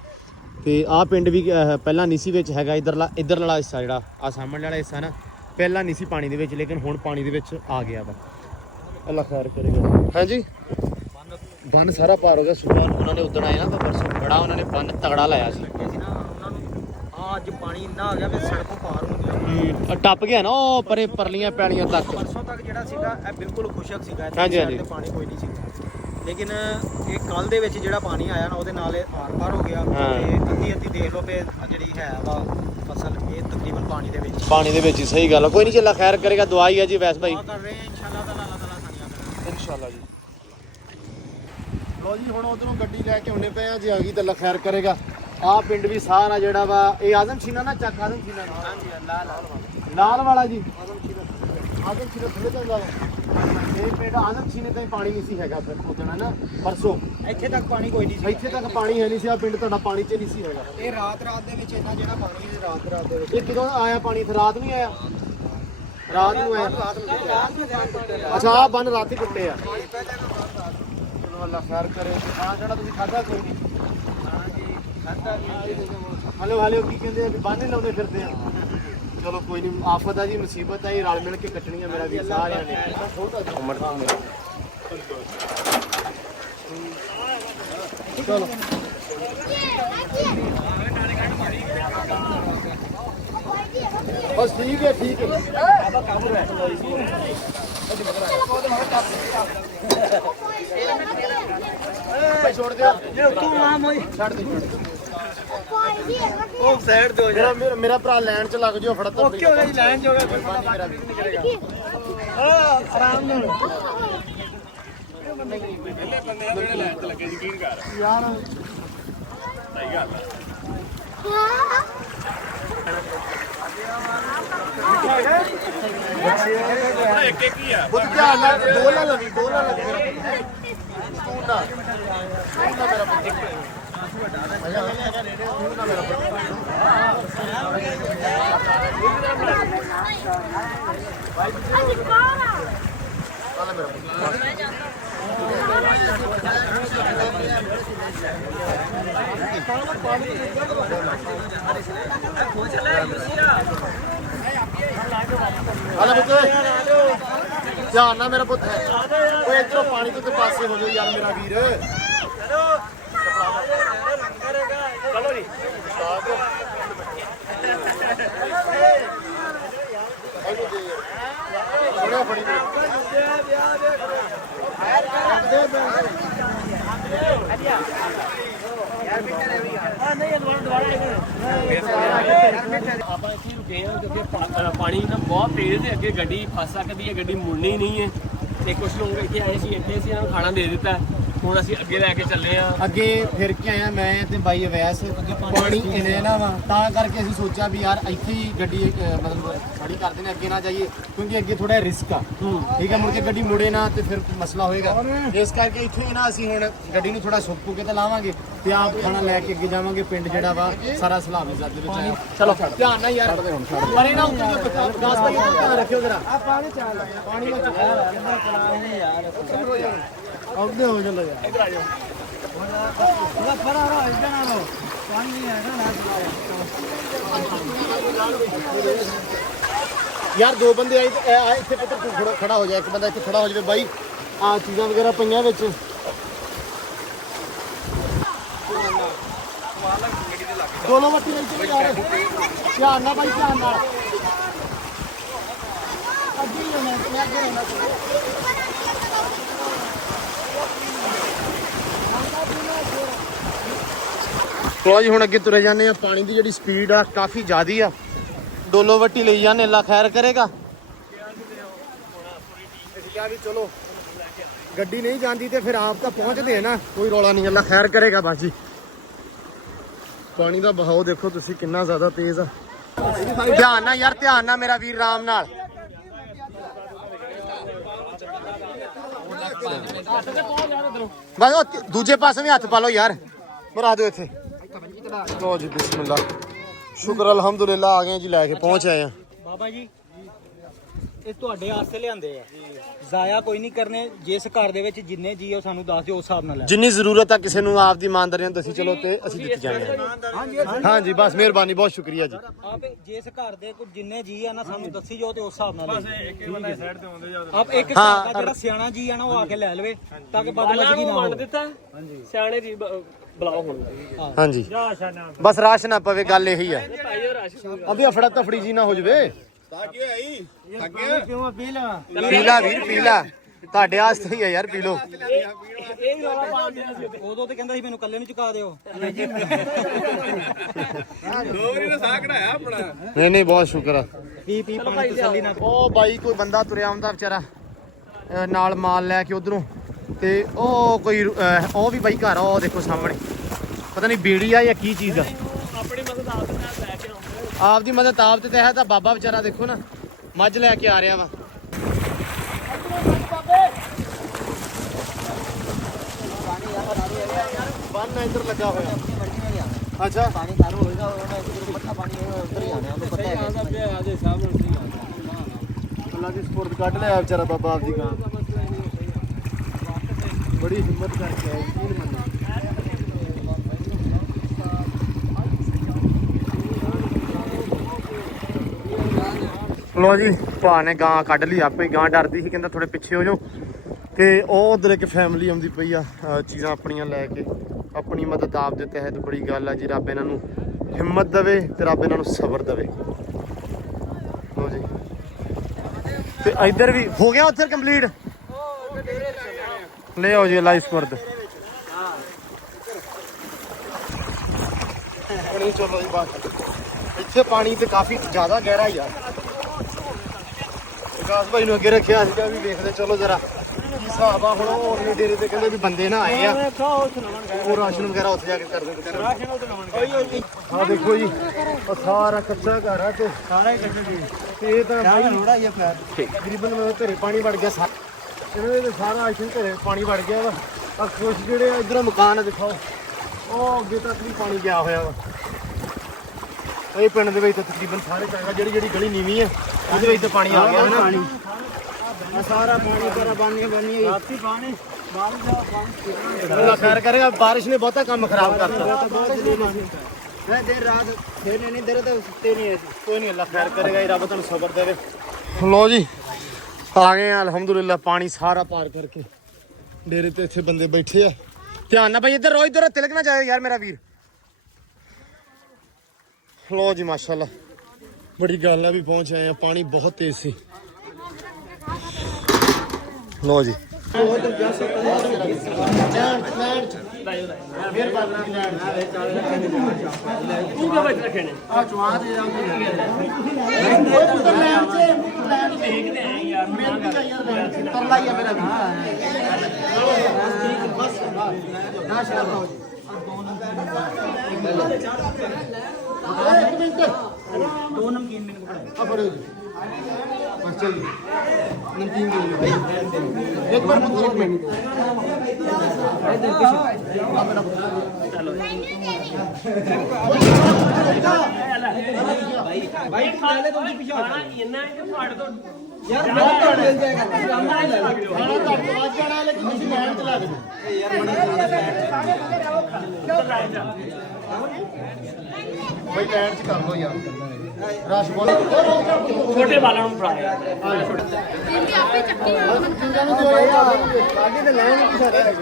ਤੇ ਆਹ ਪਿੰਡ ਵੀ ਪਹਿਲਾਂ ਨਹੀਂ ਸੀ ਵਿੱਚ ਹੈਗਾ ਇੱਧਰਲਾ ਹਿੱਸਾ ਜਿਹੜਾ ਆ ਸਾਹਮਣੇ ਵਾਲਾ ਹਿੱਸਾ ਨਾ ਪਹਿਲਾਂ ਨਹੀਂ ਸੀ ਪਾਣੀ ਦੇ ਵਿੱਚ ਲੇਕਿਨ ਹੁਣ ਪਾਣੀ ਦੇ ਵਿੱਚ ਆ ਗਿਆ ਵਾ ਅੱਲਾ ਖੈਰ ਕਰੇਗਾ ਹਾਂਜੀ ਬੰਨ ਸਾਰਾ ਪਾਰ ਹੋ ਗਿਆ ਸੁਬਾਹ ਉਹਨਾਂ ਨੇ ਉਦਣ ਆਏ ਨਾ ਤਾਂ ਪਰਸੋਂ ਬੜਾ ਉਹਨਾਂ ਨੇ ਬੰਨ ਤਗੜਾ ਲਾਇਆ ਸੀ ਅੱਜ ਪਾਣੀ ਇੰਨਾ ਆ ਗਿਆ ਵੀ ਸੜਕੋਂ ਪਾਰ ਹੋ ਗਿਆ ਟੱਪ ਗਿਆ ਨਾ ਉਹ ਪਰੇ ਪਰਲੀਆਂ ਪੈਲੀਆਂ ਤੱਕ ਪਰਸੋਂ ਤੱਕ ਜਿਹੜਾ ਸੀਗਾ ਇਹ ਬਿਲਕੁਲ ਖੁਸ਼ਕ ਸੀਗਾ ਹਾਂਜੀ ਹਾਂਜੀ ਪਾਣੀ ਕੋਈ ਨਹੀਂ ਸੀਗਾ ਲੇਕਿਨ ਇਹ ਕੱਲ ਦੇ ਵਿੱਚ ਜਿਹੜਾ ਪਾਣੀ ਆਇਆ ਨਾ ਉਹਦੇ ਨਾਲ ਇਹ ਪਾਰ ਹੋ ਗਿਆ ਤੇ ਅੱਧੀ ਦੇਖ ਲਓ ਪਏ ਜਿਹੜੀ ਹੈ ਵਾ ਫਸਲ ਇਹ ਤਕਰੀਬਨ ਪਾਣੀ ਦੇ ਵਿੱਚ ਹੀ ਸਹੀ ਗੱਲ ਕੋਈ ਨਹੀਂ ਚੱਲਾ ਖੈਰ ਕਰੇਗਾ ਦੁਆ ਹੀ ਹੈ ਜੀ ਵੈਸ ਭਾਈ ਕਰ ਰਹੇ ਇਨਸ਼ਾਅੱਲਾ ਤਾਲਾ ਅੱਲਾਹ ਤਾਲਾ ਸਾਨੀਆਂ ਇਨਸ਼ਾਅੱਲਾ ਜੀ ਲੋ ਜੀ ਹੁਣ ਉਧਰੋਂ ਗੱਡੀ ਲੈ ਕੇ ਆਉਣੇ ਪਏ ਆ ਜੀ ਆ ਗਈ ਤਾਂ ਅੱਲਾ ਖੈਰ ਕਰੇਗਾ ਆਹ ਪਿੰਡ ਵੀ ਸਾਰਾ ਜਿਹੜਾ ਵਾ ਇਹ ਆਜ਼ਮ ਛੀਨਾ ਨਾ ਚੱਕ ਆਜ਼ਮ ਛੀਨਾ ਹਾਂਜੀ ਲਾਲ ਵਾਲਾ ਜੀ ਆਜ਼ਮ ਛੀਨਾ ਥੋੜੇ ਤੋਂ ਵਾ ਇਹ ਪਿੰਡ ਆਜ਼ਮ ਛੀਨੇ ਤਾਂ ਪਾਣੀ ਨਹੀਂ ਸੀ ਹੈਗਾ ਫਿਰ ਉਦੋਂ ਹੈ ਨਾ ਪਰਸੋਂ ਇੱਥੇ ਤੱਕ ਪਾਣੀ ਕੋਈ ਨਹੀਂ ਸੀ ਇੱਥੇ ਤੱਕ ਪਾਣੀ ਹੈ ਨਹੀਂ ਸੀ ਆ ਪਿੰਡ ਤੁਹਾਡਾ ਪਾਣੀ 'ਚ ਨਹੀਂ ਸੀ ਹੈਗਾ ਇਹ ਰਾਤ ਦੇ ਵਿੱਚ ਇੰਨਾ ਜਿਹੜਾ ਪਾਣੀ ਸੀ ਰਾਤ ਦੇ ਵਿੱਚ ਇਹ ਕਿਦੋਂ ਆਇਆ ਪਾਣੀ ਫਿਰ ਰਾਤ ਨੂੰ ਆਇਆ ਰਾਤ ਨੂੰ ਆਇਆ ਅੱਛਾ ਆ ਬੰਨ ਰਾਤੀ ਟੁੱਟੇ ਆ ਚਲੋ ਅੱਲਾ ਖੈਰ ਕਰੇ ਹਾਂ ਜਿਹੜਾ ਤੁਸੀਂ ਖਾਦਾ ਕੋਈ ਨਹੀਂ ਹਲੋ ਕੀ ਕਹਿੰਦੇ ਆ ਵੀ ਬਾਨੇ ਲਾਉਂਦੇ ਫਿਰਦੇ ਆ ਚਲੋ ਕੋਈ ਨਹੀਂ ਆਫਤ ਆ ਜੀ ਮੁਸੀਬਤ ਆ ਇਹ ਰਲ ਮਿਲ ਕੇ ਕੱਟਣੀ ਆ ਮੇਰਾ ਵੀ ਸਾਰਿਆਂ ਨੇ ਚਲੋ ਬਸ ਠੀਕ ਹੈ ਭਾਈ ਛੋੜ ਦਿਓ ਤੂੰ ਆਮ ਹੋਈ ਛੱਡ ਦੇ ਉਹ ਸਾਈਡ ਤੇ ਹੋ ਜਾ ਮੇਰਾ ਭਰਾ ਲਾਈਨ 'ਚ ਲੱਗ ਜਾਓ ਫੜਤ ਓਕੇ ਹੋ ਗਈ ਲਾਈਨ 'ਚ ਹੋ ਗਿਆ ਫਿਰ ਮੇਰਾ ਵੀ ਨਹੀਂ ਕਰੇਗਾ ਆਰਾਮ ਨਾਲ ਯਾਰ ਇੱਕ ਹੀ ਆ ਬਹੁਤ ਧਿਆਨ ਨਾਲ ਦੋ ਨਾ ਲਵੀ ਤੂੰ ਨਾ ਮੇਰਾ ਪੁੱਤ ਧਿਆਨ ਨਾਲ ਮੇਰਾ ਪੁੱਤ ਹੈ ਓਏ ਇੱਧਰੋਂ ਪਾਣੀ ਤੋਂ ਤੇ ਪਾਸੇ ਹੋ ਜਾਓ ਯਾਰ ਮੇਰਾ ਵੀਰ ਚਲੋ ਜੀ ਬੜਾ ਫੜੀ ਆਪਾਂ ਇੱਥੇ ਰੁਕੇ ਹਾਂ ਕਿਉਂਕਿ ਪਾਣੀ ਨਾ ਬਹੁਤ ਤੇਜ਼ ਹੈ ਅੱਗੇ ਗੱਡੀ ਫਸ ਸਕਦੀ ਹੈ ਗੱਡੀ ਮੁੜਨੀ ਨਹੀਂ ਹੈ ਤੇ ਕੁਝ ਲੋਕ ਇੱਥੇ ਆਏ ਸੀ ਇੱਥੇ ਅਸੀਂ ਇਹਨਾਂ ਨੂੰ ਖਾਣਾ ਦੇ ਦਿੱਤਾ ਹੁਣ ਅਸੀਂ ਅੱਗੇ ਲੈ ਕੇ ਚੱਲੇ ਆ ਅੱਗੇ ਫਿਰ ਕੇ ਆਇਆ ਮੈਂ ਤੇ ਬਾਈ ਅਵੈਸ ਪਾਣੀ ਇਹਨੇ ਨਾ ਵਾ ਤਾਂ ਕਰਕੇ ਅਸੀਂ ਸੋਚਿਆ ਵੀ ਯਾਰ ਇੱਥੇ ਹੀ ਗੱਡੀ ਮਤਲਬ ਖੜੀ ਕਰਦੇ ਨੇ ਅੱਗੇ ਨਾ ਜਾਈਏ ਕਿਉਂਕਿ ਅੱਗੇ ਥੋੜਾ ਰਿਸਕ ਆ ਠੀਕ ਹੈ ਮੁੜ ਕੇ ਗੱਡੀ ਮੁੜੇ ਨਾ ਤੇ ਫਿਰ ਮਸਲਾ ਹੋਏਗਾ ਇਸ ਕਰਕੇ ਇੱਥੇ ਹੀ ਨਾ ਅਸੀਂ ਹੁਣ ਗੱਡੀ ਨੂੰ ਥੋੜਾ ਸੁੱਕ ਕੇ ਤੇ ਲਾਵਾਂਗੇ ਤੇ ਆਪ ਖਾਣਾ ਲੈ ਕੇ ਅੱਗੇ ਜਾਵਾਂਗੇ ਪਿੰਡ ਜਿਹੜਾ ਵਾ ਸਾਰਾ ਸਲਾਮੀ ਜ਼ਦ ਦੇ ਵਿੱਚ ਆਇਆ ਚਲੋ ਧਿਆਨ ਨਾਲ ਯਾਰ ਪਰੇ ਨਾ ਉੱਤੇ ਜੋ ਗਾਸ ਭਾਈ ਧਿਆਨ ਰੱਖਿਓ ਜਰਾ ਆ ਪਾਣੀ ਚਾਲ ਪਾਣੀ ਵਿੱਚ ਯਾਰ ਆਉਂਦੇ ਹੋ ਚਲੋ ਯਾਰ ਇੱਧਰ ਆ ਜਾਓ ਉਹਦਾ ਫਰਾ ਰਹਾ ਇੱਧਰ ਆ ਲੋ ਪਾਣੀ ਨਹੀਂ ਹੈ ਨਾ ਯਾਰ ਦੋ ਬੰਦੇ ਆਏ ਤੇ ਇੱਥੇ ਪੁੱਤਰ ਤੂੰ ਖੜਾ ਹੋ ਜਾ ਇੱਕ ਬੰਦਾ ਇੱਥੇ ਖੜਾ ਹੋ ਜਾਵੇ ਬਾਈ ਆ ਚੀਜ਼ਾਂ ਵਗੈਰਾ ਪਈਆਂ ਵਿੱਚ ਦੋਨੋਂ ਵੱਟੀ ਲਈ ਚਲੇ ਯਾਰ ਧਿਆਨ ਨਾਲ ਬਾਈ ਧਿਆਨ ਨਾਲ ਅੱਗੇ ਹੀ ਰਹਿਣਾ ਮੈਂ ਅੱਗੇ ਰਹਿਣਾ ਲੋ ਜੀ ਹੁਣ ਅੱਗੇ ਤੁਰੇ ਜਾਂਦੇ ਆ ਪਾਣੀ ਦੀ ਜਿਹੜੀ ਸਪੀਡ ਆ ਕਾਫੀ ਜ਼ਿਆਦੀ ਆ ਡੋਲੋ ਵੱਟੀ ਲਈ ਜਾਂਦੇ ਅੱਲਾ ਖੈਰ ਕਰੇਗਾ ਕਿਹਾ ਵੀ ਚਲੋ ਗੱਡੀ ਨਹੀਂ ਜਾਂਦੀ ਤੇ ਫਿਰ ਆਪ ਤਾਂ ਪਹੁੰਚਦੇ ਆ ਨਾ ਕੋਈ ਰੌਲਾ ਨਹੀਂ ਅੱਲਾ ਖੈਰ ਕਰੇਗਾ ਬਸ ਜੀ ਪਾਣੀ ਦਾ ਬਹਾਓ ਦੇਖੋ ਤੁਸੀਂ ਕਿੰਨਾ ਜ਼ਿਆਦਾ ਤੇਜ਼ ਆ ਧਿਆਨ ਨਾਲ ਯਾਰ ਧਿਆਨ ਨਾਲ ਮੇਰਾ ਵੀਰ ਰਾਮ ਨਾਲ ਬਸ ਉਹ ਦੂਜੇ ਪਾਸੇ ਵੀ ਹੱਥ ਪਾ ਲਓ ਯਾਰ ਮਰਾ ਦਿਓ ਇੱਥੇ ਲੋ ਜੀ ਬਿਸਮਿਲ੍ਲਾ ਸ਼ੁਕਰ ਅਲਹਮਦੁਲਿਲਾ ਆ ਗਏ ਜੀ ਲੈ ਕੇ ਪਹੁੰਚ ਆਏ ਆ ਬਾਬਾ ਜੀ ਇਹ ਤੁਹਾਡੇ ਵਾਸਤੇ ਲਿਆਂਦੇ ਆ ਜ਼ਾਇਆ ਕੋਈ ਨਹੀਂ ਕਰਨੇ ਜਿਸ ਘਰ ਦੇ ਵਿੱਚ ਜਿੰਨੇ ਜੀ ਉਹ ਸਾਨੂੰ ਦੱਸ ਦਿਓ ਉਸ ਹਿਸਾਬ ਨਾਲ ਲੈ ਜਿੰਨੀ ਜ਼ਰੂਰਤ ਆ ਕਿਸੇ ਨੂੰ ਆਪ ਦੀ ਇਮਾਨਦਾਰੀ ਨਾਲ ਦੱਸੀ ਚਲੋ ਤੇ ਅਸੀਂ ਦਿੱਤੀ ਜਾਣੇ ਹਾਂ ਜੀ ਬਸ ਮਿਹਰਬਾਨੀ ਬਹੁਤ ਸ਼ੁਕਰੀਆ ਜੀ ਆਪ ਜਿਸ ਘਰ ਦੇ ਕੋਈ ਜਿੰਨੇ ਜੀ ਆ ਨਾ ਸਾਨੂੰ ਦੱਸੀ ਜਾਓ ਤੇ ਉਸ ਹਿਸਾਬ ਨਾਲ ਬਸ ਇੱਕ ਬੰਦਾ ਸਾਈਡ ਤੇ ਹੁੰਦੇ ਜਾਓ ਆਪ ਇੱਕ ਘਰ ਦਾ ਜਿਹੜਾ ਸਿਆਣਾ ਜੀ ਆ ਨਾ ਉਹ ਆ ਕੇ ਲੈ ਲਵੇ ਤਾਂ ਕਿ ਬਦਮਜ਼ਗੀ ਨਾ ਹੋਵੇ ਦਿੱਤਾ ਸਿਆਣੇ ਜੀ ਬੁਲਾਓ ਹੁਣ ਹਾਂਜੀ ਬਸ ਰਾਸ਼ ਨਾ ਪਵੇ ਗੱਲ ਇਹੀ ਹੈ ਅਭੀ ਅਫੜਾ ਤਫੜੀ ਜੀ ਨਾ ਹੋ ਜਵੇ ਕਿਉਂ ਪੀ ਲਾ ਪੀਲਾ ਵੀਰ ਪੀਲਾ ਤੁਹਾਡੇ ਵਾਸਤੇ ਹੀ ਹੈ ਯਾਰ ਪੀ ਲੋ ਇਹ ਰੌਲਾ ਪਾਉਂਦੇ ਸੀ ਉਦੋਂ ਤੇ ਕਹਿੰਦਾ ਸੀ ਮੈਨੂੰ ਇਕੱਲੇ ਨੂੰ ਚੁਕਾ ਦਿਓ ਨਹੀਂ ਬਹੁਤ ਸ਼ੁਕਰ ਆ ਪੀ ਪਾਣੀ ਤਸੱਲੀ ਨਾਲ ਉਹ ਬਾਈ ਕੋਈ ਬੰਦਾ ਤੁਰਿਆ ਆਉਂਦਾ ਵਿਚਾਰਾ ਨਾਲ ਮਾਲ ਲੈ ਕੇ ਉਧਰੋਂ ਤੇ ਉਹ ਕੋਈ ਉਹ ਵੀ ਬਾਈ ਘਰ ਆ ਉਹ ਦੇਖੋ ਸਾਹਮਣੇ ਪਤਾ ਨਹੀਂ ਬੀੜੀ ਆ ਜਾਂ ਕੀ ਚੀਜ਼ ਆ ਆਪਣੀ ਮਦਦ ਆਪ ਦੇ ਨਾਲ ਲੈ ਕੇ ਆਉਂਦੇ ਆਪਦੀ ਮਦਦ ਆਪ ਤੇ ਤਹਿਤ ਆ ਬਾਬਾ ਵਿਚਾਰਾ ਦੇਖੋ ਨਾ ਮੱਝ ਲੈ ਕੇ ਆ ਰਿਹਾ ਵਾ ਬੰਨ ਇੱਧਰ ਲੱਗਾ ਹੋਇਆ ਅੱਛਾ ਪਾਣੀ ਚਾਲੂ ਹੋਏਗਾ ਉਹਨਾਂ ਇੱਕ ਮੱਠਾ ਪਾਣੀ ਹੋਏਗਾ ਉੱਧਰ ਹੀ ਆਣਾ ਉਹਨੂੰ ਪਤਾ ਹੈ ਆਦੇ ਸਾਹਿਬ ਨੂੰ ਅੱਲਾ ਦੀ ਸਪੋਰਟ ਕੱਢ ਲਿਆ ਵਿਚਾਰਾ ਬਾਬਾ ਆਪਦੀ ਗਾਂ ਬੜੀ ਹਿੰਮਤ ਕਰਕੇ ਆਇਆ ਯਕੀਨ ਮੰਨੋ ਲੋ ਜੀ ਭਾ ਨੇ ਗਾਂ ਕੱਢ ਲਈ ਆਪੇ ਗਾਂ ਡਰਦੀ ਸੀ ਕਹਿੰਦਾ ਥੋੜੇ ਪਿੱਛੇ ਹੋ ਜਾਓ ਤੇ ਉਹ ਉਧਰ ਇੱਕ ਫੈਮਿਲੀ ਆਉਂਦੀ ਪਈ ਆ ਚੀਜ਼ਾਂ ਆਪਣੀਆਂ ਲੈ ਕੇ ਆਪਣੀ ਮਦਦ ਆਪ ਦੇ ਤਹਿਤ ਬੜੀ ਗੱਲ ਆ ਜੀ ਰੱਬ ਇਹਨਾਂ ਨੂੰ ਹਿੰਮਤ ਦੇਵੇ ਤੇ ਰੱਬ ਇਹਨਾਂ ਨੂੰ ਸਬਰ ਦੇਵੇ ਲੋ ਜੀ ਤੇ ਇੱਧਰ ਵੀ ਹੋ ਗਿਆ ਉੱਧਰ ਕੰਪਲੀਟ ਲੈ ਆਓ ਜੀ ਲਾਈਵ ਸਪੋਰਟ ਪਾਣੀ ਚਲੋ ਜੀ ਬਾਤ ਇੱਥੇ ਪਾਣੀ ਤੇ ਕਾਫੀ ਜ਼ਿਆਦਾ ਗਹਿਰਾ ਹੀ ਆ ਵਿਕਾਸ ਭਾਈ ਨੂੰ ਅੱਗੇ ਰੱਖਿਆ ਸੀਗਾ ਵੀ ਵੇਖਦੇ ਚਲੋ ਜਰਾ ਕੀ ਹਿਸਾਬ ਆ ਹੁਣ ਉਹ ਅਗਲੇ ਡੇਰੇ ਤੇ ਕਹਿੰਦੇ ਵੀ ਬੰਦੇ ਨਾ ਆਏ ਆ ਉਹ ਰਾਸ਼ਨ ਵਗੈਰਾ ਉੱਥੇ ਜਾ ਕੇ ਕਰਦੇ ਹਾਂ ਦੇਖੋ ਜੀ ਉਹ ਸਾਰਾ ਕੱਚਾ ਘਰ ਆ ਤੇ ਸਾਰਾ ਹੀ ਕੱਚਾ ਜੀ ਤੇ ਇਹ ਤਾਂ ਲੋੜਾ ਹੀ ਆ ਫਲੈਟ ਤਕਰੀਬਨ ਮੇਰੇ ਘਰੇ ਪਾਣੀ ਵੜ ਗਿਆ ਇਹਨਾਂ ਦੇ ਸਾਰਾ ਆਸ਼ਨ ਘਰੇ ਪਾਣੀ ਵੜ ਗਿਆ ਵਾ ਆ ਕੁਛ ਜਿਹੜੇ ਇਧਰੋਂ ਮਕਾਨ ਆ ਦਿਖਾਓ ਉਹ ਅੱਗੇ ਤੱਕ ਵੀ ਪਾਣੀ ਗਿਆ ਹੋਇਆ ਵਾ ਇਹ ਪਿੰਡ ਦੇ ਵਿੱਚ ਤਾਂ ਤਕਰੀਬਨ ਸਾਰੇ ਚੰਗਾ ਜਿਹੜੀ ਗਲੀ ਨੀਵੀਂ ਆ ਉਹਦੇ ਵਿੱਚ ਤਾਂ ਪਾਣੀ ਆ ਗਿਆ ਨਾ ਪਾਣੀ ਆ ਸਾਰਾ ਪਾਣੀ ਤੇਰਾ ਬਣ ਗਿਆ ਬਣੀ ਰਾਤੀ ਪਾਣੀ ਬਾਰਿਸ਼ ਦਾ ਪਾਣੀ ਅੱਲਾ ਖੈਰ ਕਰੇਗਾ ਬਾਰਿਸ਼ ਨੇ ਬਹੁਤਾ ਕੰਮ ਖਰਾਬ ਕਰਤਾ ਮੈਂ ਦੇਰ ਰਾਤ ਫੇਰ ਨਹੀਂ ਦਰ ਤਾਂ ਸੁੱਤੇ ਨਹੀਂ ਐ ਕੋਈ ਨਹੀਂ ਅੱਲਾ ਖੈਰ ਕਰੇਗਾ ਰੱਬ ਤੁਹਾਨੂੰ ਸਬਰ ਦੇਵੇ ਲੋ ਜੀ ਆ ਗਏ ਆ ਅਲਹਮਦੁਲਿਲਾ ਪਾਣੀ ਸਾਰਾ ਪਾਰ ਕਰਕੇ ਡੇਰੇ ਤੇ ਇੱਥੇ ਬੰਦੇ ਬੈਠੇ ਆ ਧਿਆਨ ਨਾਲ ਭਾਈ ਇੱਧਰ ਰੋ ਇੱਧਰ ਤਿਲਕ ਨਾ ਜਾਇਓ ਯਾਰ ਮੇਰਾ ਵੀਰ ਲੋ ਜੀ ਮਾਸ਼ਾਅੱਲਾ ਬੜੀ ਗੱਲ ਆ ਵੀ ਪਹੁੰਚ ਆਏ ਆ ਪਾਣੀ ਬਹੁਤ ਤੇਜ਼ ਸੀ ਲੋ ਜੀ ਤੂੰ ਕਿਉਂ ਬੈਠ ਰੱਖੇ ਨੇ ਆ ਚਵਾ ਦੇ ਦੇਖਦੇ ਆਂ ਯਾਰ ਤਰਲਾ ਹੀ ਆ ਮੇਰਾ ਬਸ ਨਾ ਸ਼ਾਬਾਸ਼ ਇੱਕ ਮਿੰਟ ਦੋ ਨਮਕੀਨ ਮੈਨੂੰ ਪੜਾ ਆ ਫੜੋ ਜੀ ਬਸ ਚੱਲ ਨਮਕੀਨ ਦੇ ਲਓ ਭਾਈ ਇੱਕ ਵਾਰ ਪੁੱਛ ਇੱਕ ਮਿੰਟ ਭਾਈ ਖਾਣੇ ਤੋਂ ਪਿੱਛੇ ਖਾਣਾ ਇੰਨਾ ਹੈ ਕਿ ਫਾੜ ਤੋਂ ਯਾਰ ਬਹੁਤ ਘੱਟ ਮਿਲ ਜਾਏਗਾ ਖਾਣਾ ਘੱਟ ਵੱਧ ਜਾਣਾ ਲੇਕਿਨ ਤੁਸੀਂ ਲੈਣ ਚ ਲੱਗ ਜਾਓ ਯਾਰ ਬੜਾ ਭਾਈ ਲੈਣ ਚ ਕਰ ਲਓ ਯਾਰ ਰਸ਼ ਬਹੁਤ ਛੋਟੇ ਬਾਲਾਂ ਨੂੰ ਫੜਾ ਆਗੇ ਤੇ ਲੈਣ ਚ ਸਾਰੇ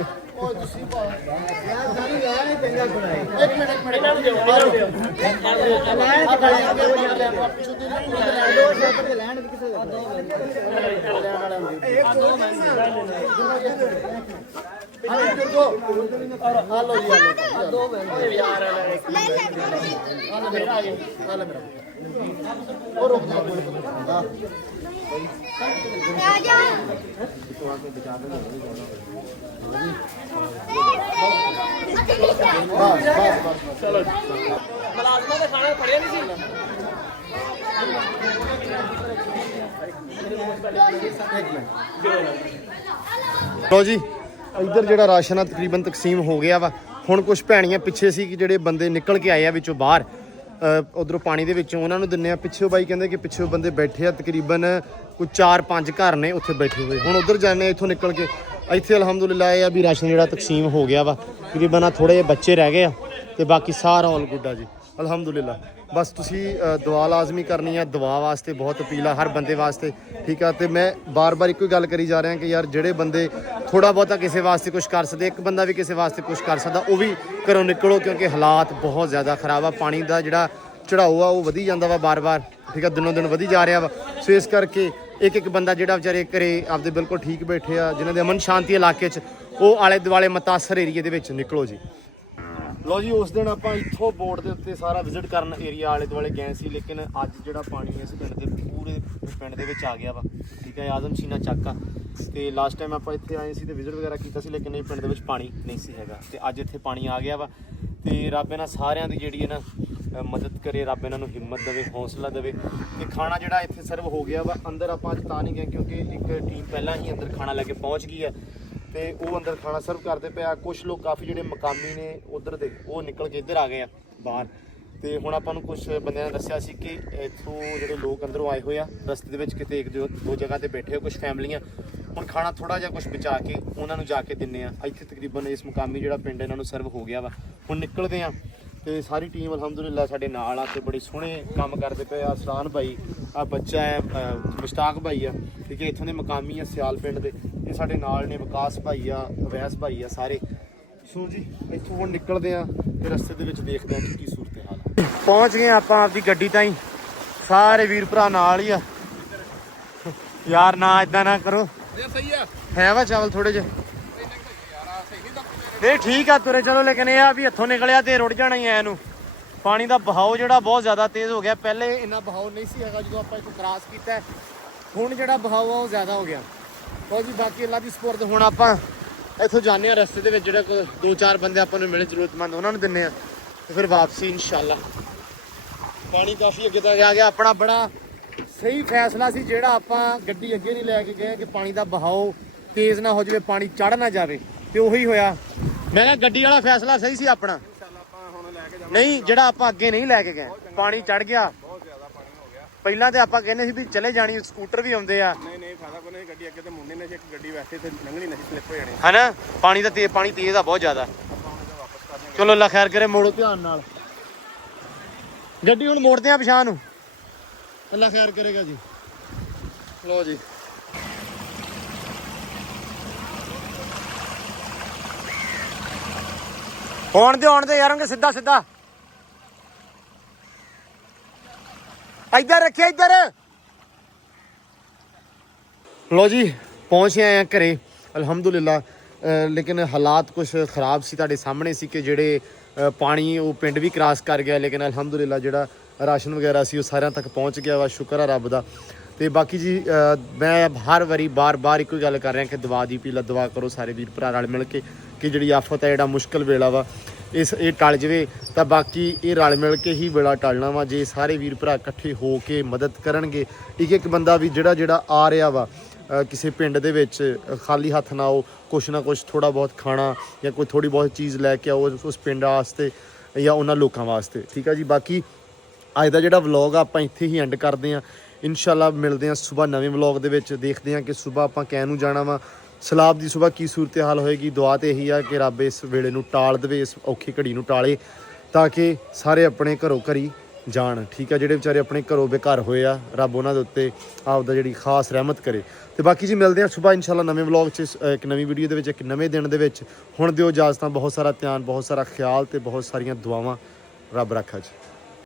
ਮੁਲਾਜ਼ਮਾਂ ਦਾ ਖਾਣਾ ਫੜਿਆ ਨਹੀਂ ਸੀ। ਲੋ ਜੀ ਇੱਧਰ ਜਿਹੜਾ ਰਾਸ਼ਨ ਆ ਤਕਰੀਬਨ ਤਕਸੀਮ ਹੋ ਗਿਆ ਵਾ। ਹੁਣ ਕੁਝ ਭੈਣੀਆਂ ਪਿੱਛੇ ਸੀ ਕਿ ਜਿਹੜੇ ਬੰਦੇ ਨਿਕਲ ਕੇ ਆਏ ਆ ਵਿੱਚੋਂ ਬਾਹਰ ਉਧਰੋਂ ਪਾਣੀ ਦੇ ਵਿੱਚੋਂ, ਉਹਨਾਂ ਨੂੰ ਦਿੰਨੇ ਆ। ਪਿੱਛੇ ਬਾਈ ਕਹਿੰਦੇ ਕਿ ਪਿੱਛੇ ਬੰਦੇ ਬੈਠੇ ਆ, ਤਕਰੀਬਨ ਕੋਈ 4-5 ਘਰ ਨੇ ਉੱਥੇ ਬੈਠੇ ਹੋਏ। ਹੁਣ ਉਧਰ ਜਾਂਦੇ ਆ ਇੱਥੋਂ ਨਿਕਲ ਕੇ। ਇੱਥੇ ਅਲਹਮਦੁਲਿਲਾ ਇਹ ਆ ਵੀ ਰਾਸ਼ਨ ਜਿਹੜਾ ਤਕਸੀਮ ਹੋ ਗਿਆ ਵਾ। ਤਕਰੀਬਨ ਆ ਥੋੜੇ ਜਿਹੇ ਬੱਚੇ ਰਹਿ ਗਏ ਆ ਤੇ ਬਾਕੀ ਸਾਰਾ ਆਲ ਗੁੱਡ ਆ ਜੀ ਅਲਹਮਦੁਲਿਲਾ। ਬਸ ਤੁਸੀਂ ਦੁਆ ਲਾਜ਼ਮੀ ਕਰਨੀ ਆ। ਦੁਆ ਵਾਸਤੇ ਬਹੁਤ ਅਪੀਲ ਆ ਹਰ ਬੰਦੇ ਵਾਸਤੇ, ਠੀਕ ਆ। ਤੇ ਮੈਂ ਬਾਰ-ਬਾਰ ਇੱਕੋ ਹੀ ਗੱਲ ਕਰੀ ਜਾ ਰਿਹਾ ਕਿ ਯਾਰ ਜਿਹੜੇ ਬੰਦੇ ਥੋੜਾ ਬਹੁਤਾ ਕਿਸੇ ਵਾਸਤੇ ਕੁਝ ਕਰ ਸਕਦੇ, ਇੱਕ ਬੰਦਾ ਵੀ ਕਿਸੇ ਵਾਸਤੇ ਕੁਝ ਕਰ ਸਕਦਾ, ਉਹ ਵੀ ਘਰੋਂ ਨਿਕਲੋ ਕਿਉਂਕਿ ਹਾਲਾਤ ਬਹੁਤ ਜ਼ਿਆਦਾ ਖਰਾਬ ਆ। ਪਾਣੀ ਦਾ ਜਿਹੜਾ ਚੜਾਓ ਆ ਉਹ ਵਧੀ ਜਾਂਦਾ ਵਾ ਬਾਰ-ਬਾਰ, ਠੀਕ ਆ, ਦਿਨੋਂ ਦਿਨ ਵਧੀ ਜਾ ਰਿਹਾ ਵਾ। ਸੋ ਇਸ ਕਰਕੇ ਇੱਕ ਬੰਦਾ ਜਿਹੜਾ ਵਿਚਾਰੇ ਘਰੇ ਆਪਦੇ ਬਿਲਕੁਲ ਠੀਕ ਬੈਠੇ ਆ, ਜਿਨ੍ਹਾਂ ਦੇ ਅਮਨ ਸ਼ਾਂਤੀ ਇਲਾਕੇ 'ਚ, ਉਹ ਆਲੇ ਦੁਆਲੇ ਮੁਤਾਸਰ ਏਰੀਏ ਦੇ ਵਿੱਚ ਨਿਕਲੋ ਜੀ। ਲੋ ਜੀ ਉਸ ਦਿਨ ਆਪਾਂ ਇੱਥੋਂ ਬੋਰਡ ਦੇ ਉੱਤੇ ਸਾਰਾ ਵਿਜ਼ਿਟ ਕਰਨ ਏਰੀਆ ਆਲੇ ਦੁਆਲੇ ਗਏ ਸੀ, ਲੇਕਿਨ ਅੱਜ ਜਿਹੜਾ ਪਾਣੀ ਇਸ ਪਿੰਡ ਦੇ ਪੂਰੇ ਪਿੰਡ ਦੇ ਵਿੱਚ ਆ ਗਿਆ ਵਾ, ਠੀਕ ਹੈ। ਆਜ਼ਮ ਸੀਨਾ ਚੱਕ ਆ ਤੇ ਲਾਸਟ ਟਾਈਮ ਆਪਾਂ ਇੱਥੇ ਆਏ ਸੀ ਤੇ ਵਿਜ਼ਿਟ ਵਗੈਰਾ ਕੀਤਾ ਸੀ, ਲੇਕਿਨ ਇਹ ਪਿੰਡ ਦੇ ਵਿੱਚ ਪਾਣੀ ਨਹੀਂ ਸੀ ਹੈਗਾ ਤੇ ਅੱਜ ਇੱਥੇ ਪਾਣੀ ਆ ਗਿਆ ਵਾ। ਤੇ ਰੱਬ ਇਹਨਾਂ ਸਾਰਿਆਂ ਦੀ ਜਿਹੜੀ ਹੈ ਨਾ ਮਦਦ ਕਰੇ, ਰੱਬ ਇਹਨਾਂ ਨੂੰ ਹਿੰਮਤ ਦੇਵੇ, ਹੌਸਲਾ ਦੇਵੇ। ਤੇ ਖਾਣਾ ਜਿਹੜਾ ਇੱਥੇ ਸਰਵ ਹੋ ਗਿਆ ਵਾ। ਅੰਦਰ ਆਪਾਂ ਅੱਜ ਤਾਂ ਨਹੀਂ ਗਏ ਕਿਉਂਕਿ ਇੱਕ ਟੀਮ ਪਹਿਲਾਂ ਹੀ ਅੰਦਰ ਖਾਣਾ ਲੈ ਕੇ ਪਹੁੰਚ ਗਈ ਹੈ ਤੇ ਉਹ ਅੰਦਰ ਖਾਣਾ ਸਰਵ ਕਰਦੇ ਪਿਆ। ਕੁਝ ਲੋਕ ਕਾਫੀ ਜਿਹੜੇ ਮਕਾਮੀ ਨੇ ਉਧਰ ਦੇ, ਉਹ ਨਿਕਲ ਕੇ ਇੱਧਰ ਆ ਗਏ ਆ ਬਾਹਰ। ਤੇ ਹੁਣ ਆਪਾਂ ਨੂੰ ਕੁਝ ਬੰਦਿਆਂ ਨੇ ਦੱਸਿਆ ਸੀ ਕਿ ਇੱਥੋਂ ਜਿਹੜੇ ਲੋਕ ਅੰਦਰੋਂ ਆਏ ਹੋਏ ਆ, ਰਸਤੇ ਦੇ ਵਿੱਚ ਕਿਤੇ ਇੱਕ ਦੋ ਜਗ੍ਹਾ ਤੇ ਬੈਠੇ ਹੋ ਕੁਝ ਫੈਮਲੀਆਂ। ਹੁਣ ਖਾਣਾ ਥੋੜਾ ਜਿਹਾ ਕੁਝ ਬਚਾ ਕੇ ਉਹਨਾਂ ਨੂੰ ਜਾ ਕੇ ਦਿੰਨੇ ਆ। ਇੱਥੇ ਤਕਰੀਬਨ ਇਸ ਮੁਕਾਮੀ ਜਿਹੜਾ ਪਿੰਡ ਇਹਨਾਂ ਨੂੰ ਸਰਵ ਹੋ ਗਿਆ ਵਾ। ਹੁਣ ਨਿਕਲਦੇ ਆ ਤੇ ਸਾਰੀ ਟੀਮ ਅਲਹਮਦੁਲਿਲਾ ਸਾਡੇ ਨਾਲ ਆ ਤੇ ਬੜੇ ਸੋਹਣੇ ਕੰਮ ਕਰਦੇ ਪਏ ਆ। ਅਸਰਾਨ ਭਾਈ ਆ, ਬੱਚਾ ਹੈ ਮੁਸ਼ਤਾਕ ਭਾਈ ਆ, ਠੀਕ ਹੈ, ਇੱਥੋਂ ਦੇ ਮੁਕਾਮੀ ਆ ਸਿਆਲ ਪਿੰਡ ਦੇ। ਇਹ ਸਾਡੇ ਨਾਲ ਨੇ, ਵਿਕਾਸ ਭਾਈ ਆ, ਅਵੈਸ ਭਾਈ ਆ, ਸਾਰੇ। ਸੋ ਜੀ ਇੱਥੋਂ ਹੁਣ ਨਿਕਲਦੇ ਆ ਤੇ ਰਸਤੇ ਦੇ ਵਿੱਚ ਦੇਖਦੇ ਆ ਕਿ ਕੀ ਸੂਰਤ ਹਾਲ ਆ। ਪਹੁੰਚ ਗਏ ਆਪਾਂ ਆਪਦੀ ਗੱਡੀ ਤਾਈਂ, ਸਾਰੇ ਵੀਰ ਭਰਾ ਨਾਲ ਹੀ ਆ। ਯਾਰ ਨਾ ਇਦਾਂ ਨਾ ਕਰੋ, ਹੈ ਵਾ ਚਾਵਲ ਥੋੜੇ ਜਿਹੇ ਨਹੀਂ ਠੀਕ ਆ, ਤੁਰੇ ਚਲੋ। ਲੇਕਿਨ ਇਹ ਆ ਵੀ ਹੱਥੋਂ ਨਿਕਲਿਆ ਤੇ ਰੁੜ ਜਾਣਾ ਹੀ ਐ ਇਹਨੂੰ। ਪਾਣੀ ਦਾ ਬਹਾਓ ਜਿਹੜਾ ਬਹੁਤ ਜ਼ਿਆਦਾ ਤੇਜ਼ ਹੋ ਗਿਆ। ਪਹਿਲੇ ਇੰਨਾ ਬਹਾਓ ਨਹੀਂ ਸੀ ਹੈਗਾ ਜਦੋਂ ਆਪਾਂ ਇੱਥੋਂ ਕ੍ਰਾਸ ਕੀਤਾ। ਹੁਣ ਜਿਹੜਾ ਬਹਾਓ ਆ ਉਹ ਜ਼ਿਆਦਾ ਹੋ ਗਿਆ। ਉਹ ਜੀ ਬਾਕੀ ਅੱਲਾ ਦੀ ਸਪੁਰਦ। ਹੁਣ ਆਪਾਂ ਇੱਥੋਂ ਜਾਂਦੇ ਹਾਂ, ਰਸਤੇ ਦੇ ਵਿੱਚ ਜਿਹੜੇ 2-4 ਬੰਦੇ ਆਪਾਂ ਨੂੰ ਮਿਲੇ ਜ਼ਰੂਰਤਮੰਦ, ਉਹਨਾਂ ਨੂੰ ਦਿੰਦੇ ਆ ਤੇ ਫਿਰ ਵਾਪਸੀ ਇਨਸ਼ਾਅੱਲਾ। ਪਾਣੀ ਕਾਫੀ ਅੱਗੇ ਤੱਕ ਆ ਗਿਆ। ਆਪਣਾ ਬੜਾ ਸਹੀ ਫੈਸਲਾ ਸੀ ਜਿਹੜਾ ਆਪਾਂ ਗੱਡੀ ਅੱਗੇ ਨਹੀਂ ਲੈ ਕੇ ਗਏ ਕਿ ਪਾਣੀ ਦਾ ਬਹਾਓ ਤੇਜ਼ ਨਾ ਹੋ ਜਾਵੇ, ਪਾਣੀ ਚੜ ਨਾ ਜਾਵੇ, ਤੇ ਉਹੀ ਹੋਇਆ। ਮੈਂ ਕਿਹਾ ਗੱਡੀ ਵਾਲਾ ਫੈਸਲਾ ਸਹੀ ਸੀ ਆਪਣਾ। ਨਹੀਂ ਜਿਹੜਾ ਆਪਾਂ ਅੱਗੇ ਨਹੀਂ ਲੈ ਕੇ ਗਏ, ਪਾਣੀ ਚੜ ਗਿਆ। ਪਹਿਲਾਂ ਤੇ ਆਪਾਂ ਕਹਿੰਦੇ ਸੀ ਵੀ ਚਲੇ ਜਾਣੀ, ਸਕੂਟਰ ਵੀ ਆਉਂਦੇ ਆ। ਨਹੀਂ ਫਾਇਦਾ ਕੋਈ ਨਹੀਂ, ਗੱਡੀ ਅੱਗੇ ਤੇ ਮੁੰਡੇ ਨੇ, ਇੱਕ ਗੱਡੀ ਵੈਸੇ ਤੇ ਲੰਘਣੀ ਨਹੀਂ, ਸਲਿੱਪ ਹੋ ਜਾਣੀ ਹੈ ਨਾ। ਪਾਣੀ ਦਾ ਪਾਣੀ ਤੇਜ਼ ਆ ਬਹੁਤ ਜ਼ਿਆਦਾ। ਚਲੋ ਅੱਲਾ ਖੈਰ ਕਰੇ, ਮੋੜੋ ਧਿਆਨ ਨਾਲ। ਗੱਡੀ ਹੁਣ ਮੋੜਦੇ ਆ ਪਿਛਾਂ ਨੂੰ, ਅੱਲਾ ਖੈਰ ਕਰੇਗਾ ਜੀ। ਲੋ ਜੀ ਆਉਣ ਦੇ ਯਾਰਾਂਗੇ, ਸਿੱਧਾ ਇੱਧਰ ਰੱਖਿਆ, ਇੱਧਰ। ਲੋ ਜੀ ਪਹੁੰਚ ਆਏ ਆ ਘਰੇ ਅਲਹਮਦੁਲਿਲਾ। ਲੇਕਿਨ ਹਾਲਾਤ ਕੁਝ ਖਰਾਬ ਸੀ, ਤੁਹਾਡੇ ਸਾਹਮਣੇ ਸੀ ਕਿ ਜਿਹੜੇ ਪਾਣੀ ਉਹ ਪਿੰਡ ਵੀ ਕ੍ਰਾਸ ਕਰ ਗਿਆ, ਲੇਕਿਨ ਅਲਹਮਦੁਲਿਲਾ ਜਿਹੜਾ ਰਾਸ਼ਨ ਵਗੈਰਾ ਸੀ ਉਹ ਸਾਰਿਆਂ ਤੱਕ ਪਹੁੰਚ ਗਿਆ ਵਾ, ਸ਼ੁਕਰ ਆ ਰੱਬ ਦਾ। ਤੇ ਬਾਕੀ ਜੀ ਮੈਂ ਹਰ ਵਾਰੀ ਬਾਰ-ਬਾਰ ਇੱਕੋ ਗੱਲ ਕਰ ਰਿਹਾ ਕਿ ਦੁਆ ਦੀ ਅਪੀਲ, ਦੁਆ ਕਰੋ ਸਾਰੇ ਵੀਰ ਭਰਾ ਰਲ ਮਿਲ ਕੇ ਕਿ ਜਿਹੜੀ ਆਫਤ ਹੈ, ਜਿਹੜਾ ਮੁਸ਼ਕਲ ਵੇਲਾ ਵਾ, ਇਹ ਟਲ ਜਾਵੇ। ਤਾਂ ਬਾਕੀ ਇਹ ਰਲ ਮਿਲ ਕੇ ਹੀ ਵੇਲਾ ਟਲਣਾ ਵਾ ਜੇ ਸਾਰੇ ਵੀਰ ਭਰਾ ਇਕੱਠੇ ਹੋ ਕੇ ਮਦਦ ਕਰਨਗੇ। ਇੱਕ ਬੰਦਾ ਵੀ ਜਿਹੜਾ ਆ ਰਿਹਾ ਵਾ ਕਿਸੇ ਪਿੰਡ ਦੇ ਵਿੱਚ, ਖਾਲੀ ਹੱਥ ਨਾ ਆਓ, ਕੁਛ ਨਾ ਕੁਛ ਥੋੜਾ ਬਹੁਤ ਖਾਣਾ ਜਾਂ ਕੋਈ ਥੋੜੀ ਬਹੁਤ ਚੀਜ਼ ਲੈ ਕੇ ਆਓ ਉਸ ਪਿੰਡ ਵਾਸਤੇ ਜਾਂ ਉਹਨਾਂ ਲੋਕਾਂ ਵਾਸਤੇ, ਠੀਕ ਆ ਜੀ। ਬਾਕੀ ਅੱਜ ਦਾ ਜਿਹੜਾ ਵਲੌਗ ਆ ਆਪਾਂ ਇੱਥੇ ਹੀ ਐਂਡ ਕਰਦੇ ਹਾਂ। ਇਨਸ਼ਾਅੱਲਾ ਮਿਲਦੇ ਹਾਂ ਸਵੇਰ ਨਵੇਂ ਵਲੌਗ ਦੇ ਵਿੱਚ। ਦੇਖਦੇ ਹਾਂ ਕਿ ਸਵੇਰ ਆਪਾਂ ਕਹਿ ਨੂੰ ਜਾਣਾ ਵਾ, ਸਲਾਬ ਦੀ ਸਵੇਰ ਕੀ ਸੂਰਤ ਹਾਲ ਹੋਏਗੀ। ਦੁਆ ਤੇ ਇਹੀ ਆ ਕਿ ਰੱਬ ਇਸ ਵੇਲੇ ਨੂੰ ਟਾਲ ਦੇਵੇ, ਇਸ ਔਖੀ ਘੜੀ ਨੂੰ ਟਾਲੇ, ਤਾਂ ਕਿ ਸਾਰੇ ਆਪਣੇ ਘਰੋਂ ਘਰੀ ਜਾਣ, ਠੀਕ ਆ। ਜਿਹੜੇ ਵਿਚਾਰੇ ਆਪਣੇ ਘਰੋਂ ਬੇਘਰ ਹੋਏ ਆ, ਰੱਬ ਉਹਨਾਂ ਦੇ ਉੱਤੇ ਆਪਦਾ ਜਿਹੜੀ ਖਾਸ ਰਹਿਮਤ ਕਰੇ। ਤੇ ਬਾਕੀ ਜੀ ਮਿਲਦੇ ਆ ਸੁਬਾਹ ਇਨਸ਼ਾਅੱਲਾ ਨਵੇਂ ਵਲੌਗ 'ਚ, ਇੱਕ ਨਵੀਂ ਵੀਡੀਓ ਦੇ ਵਿੱਚ, ਇੱਕ ਨਵੇਂ ਦਿਨ ਦੇ ਵਿੱਚ। ਹੁਣ ਦਿਓ ਇਜਾਜ਼ਤਾਂ, ਬਹੁਤ ਸਾਰਾ ਧਿਆਨ, ਬਹੁਤ ਸਾਰਾ ਖਿਆਲ ਤੇ ਬਹੁਤ ਸਾਰੀਆਂ ਦੁਆਵਾਂ। ਰੱਬ ਰੱਖਾ ਜੀ।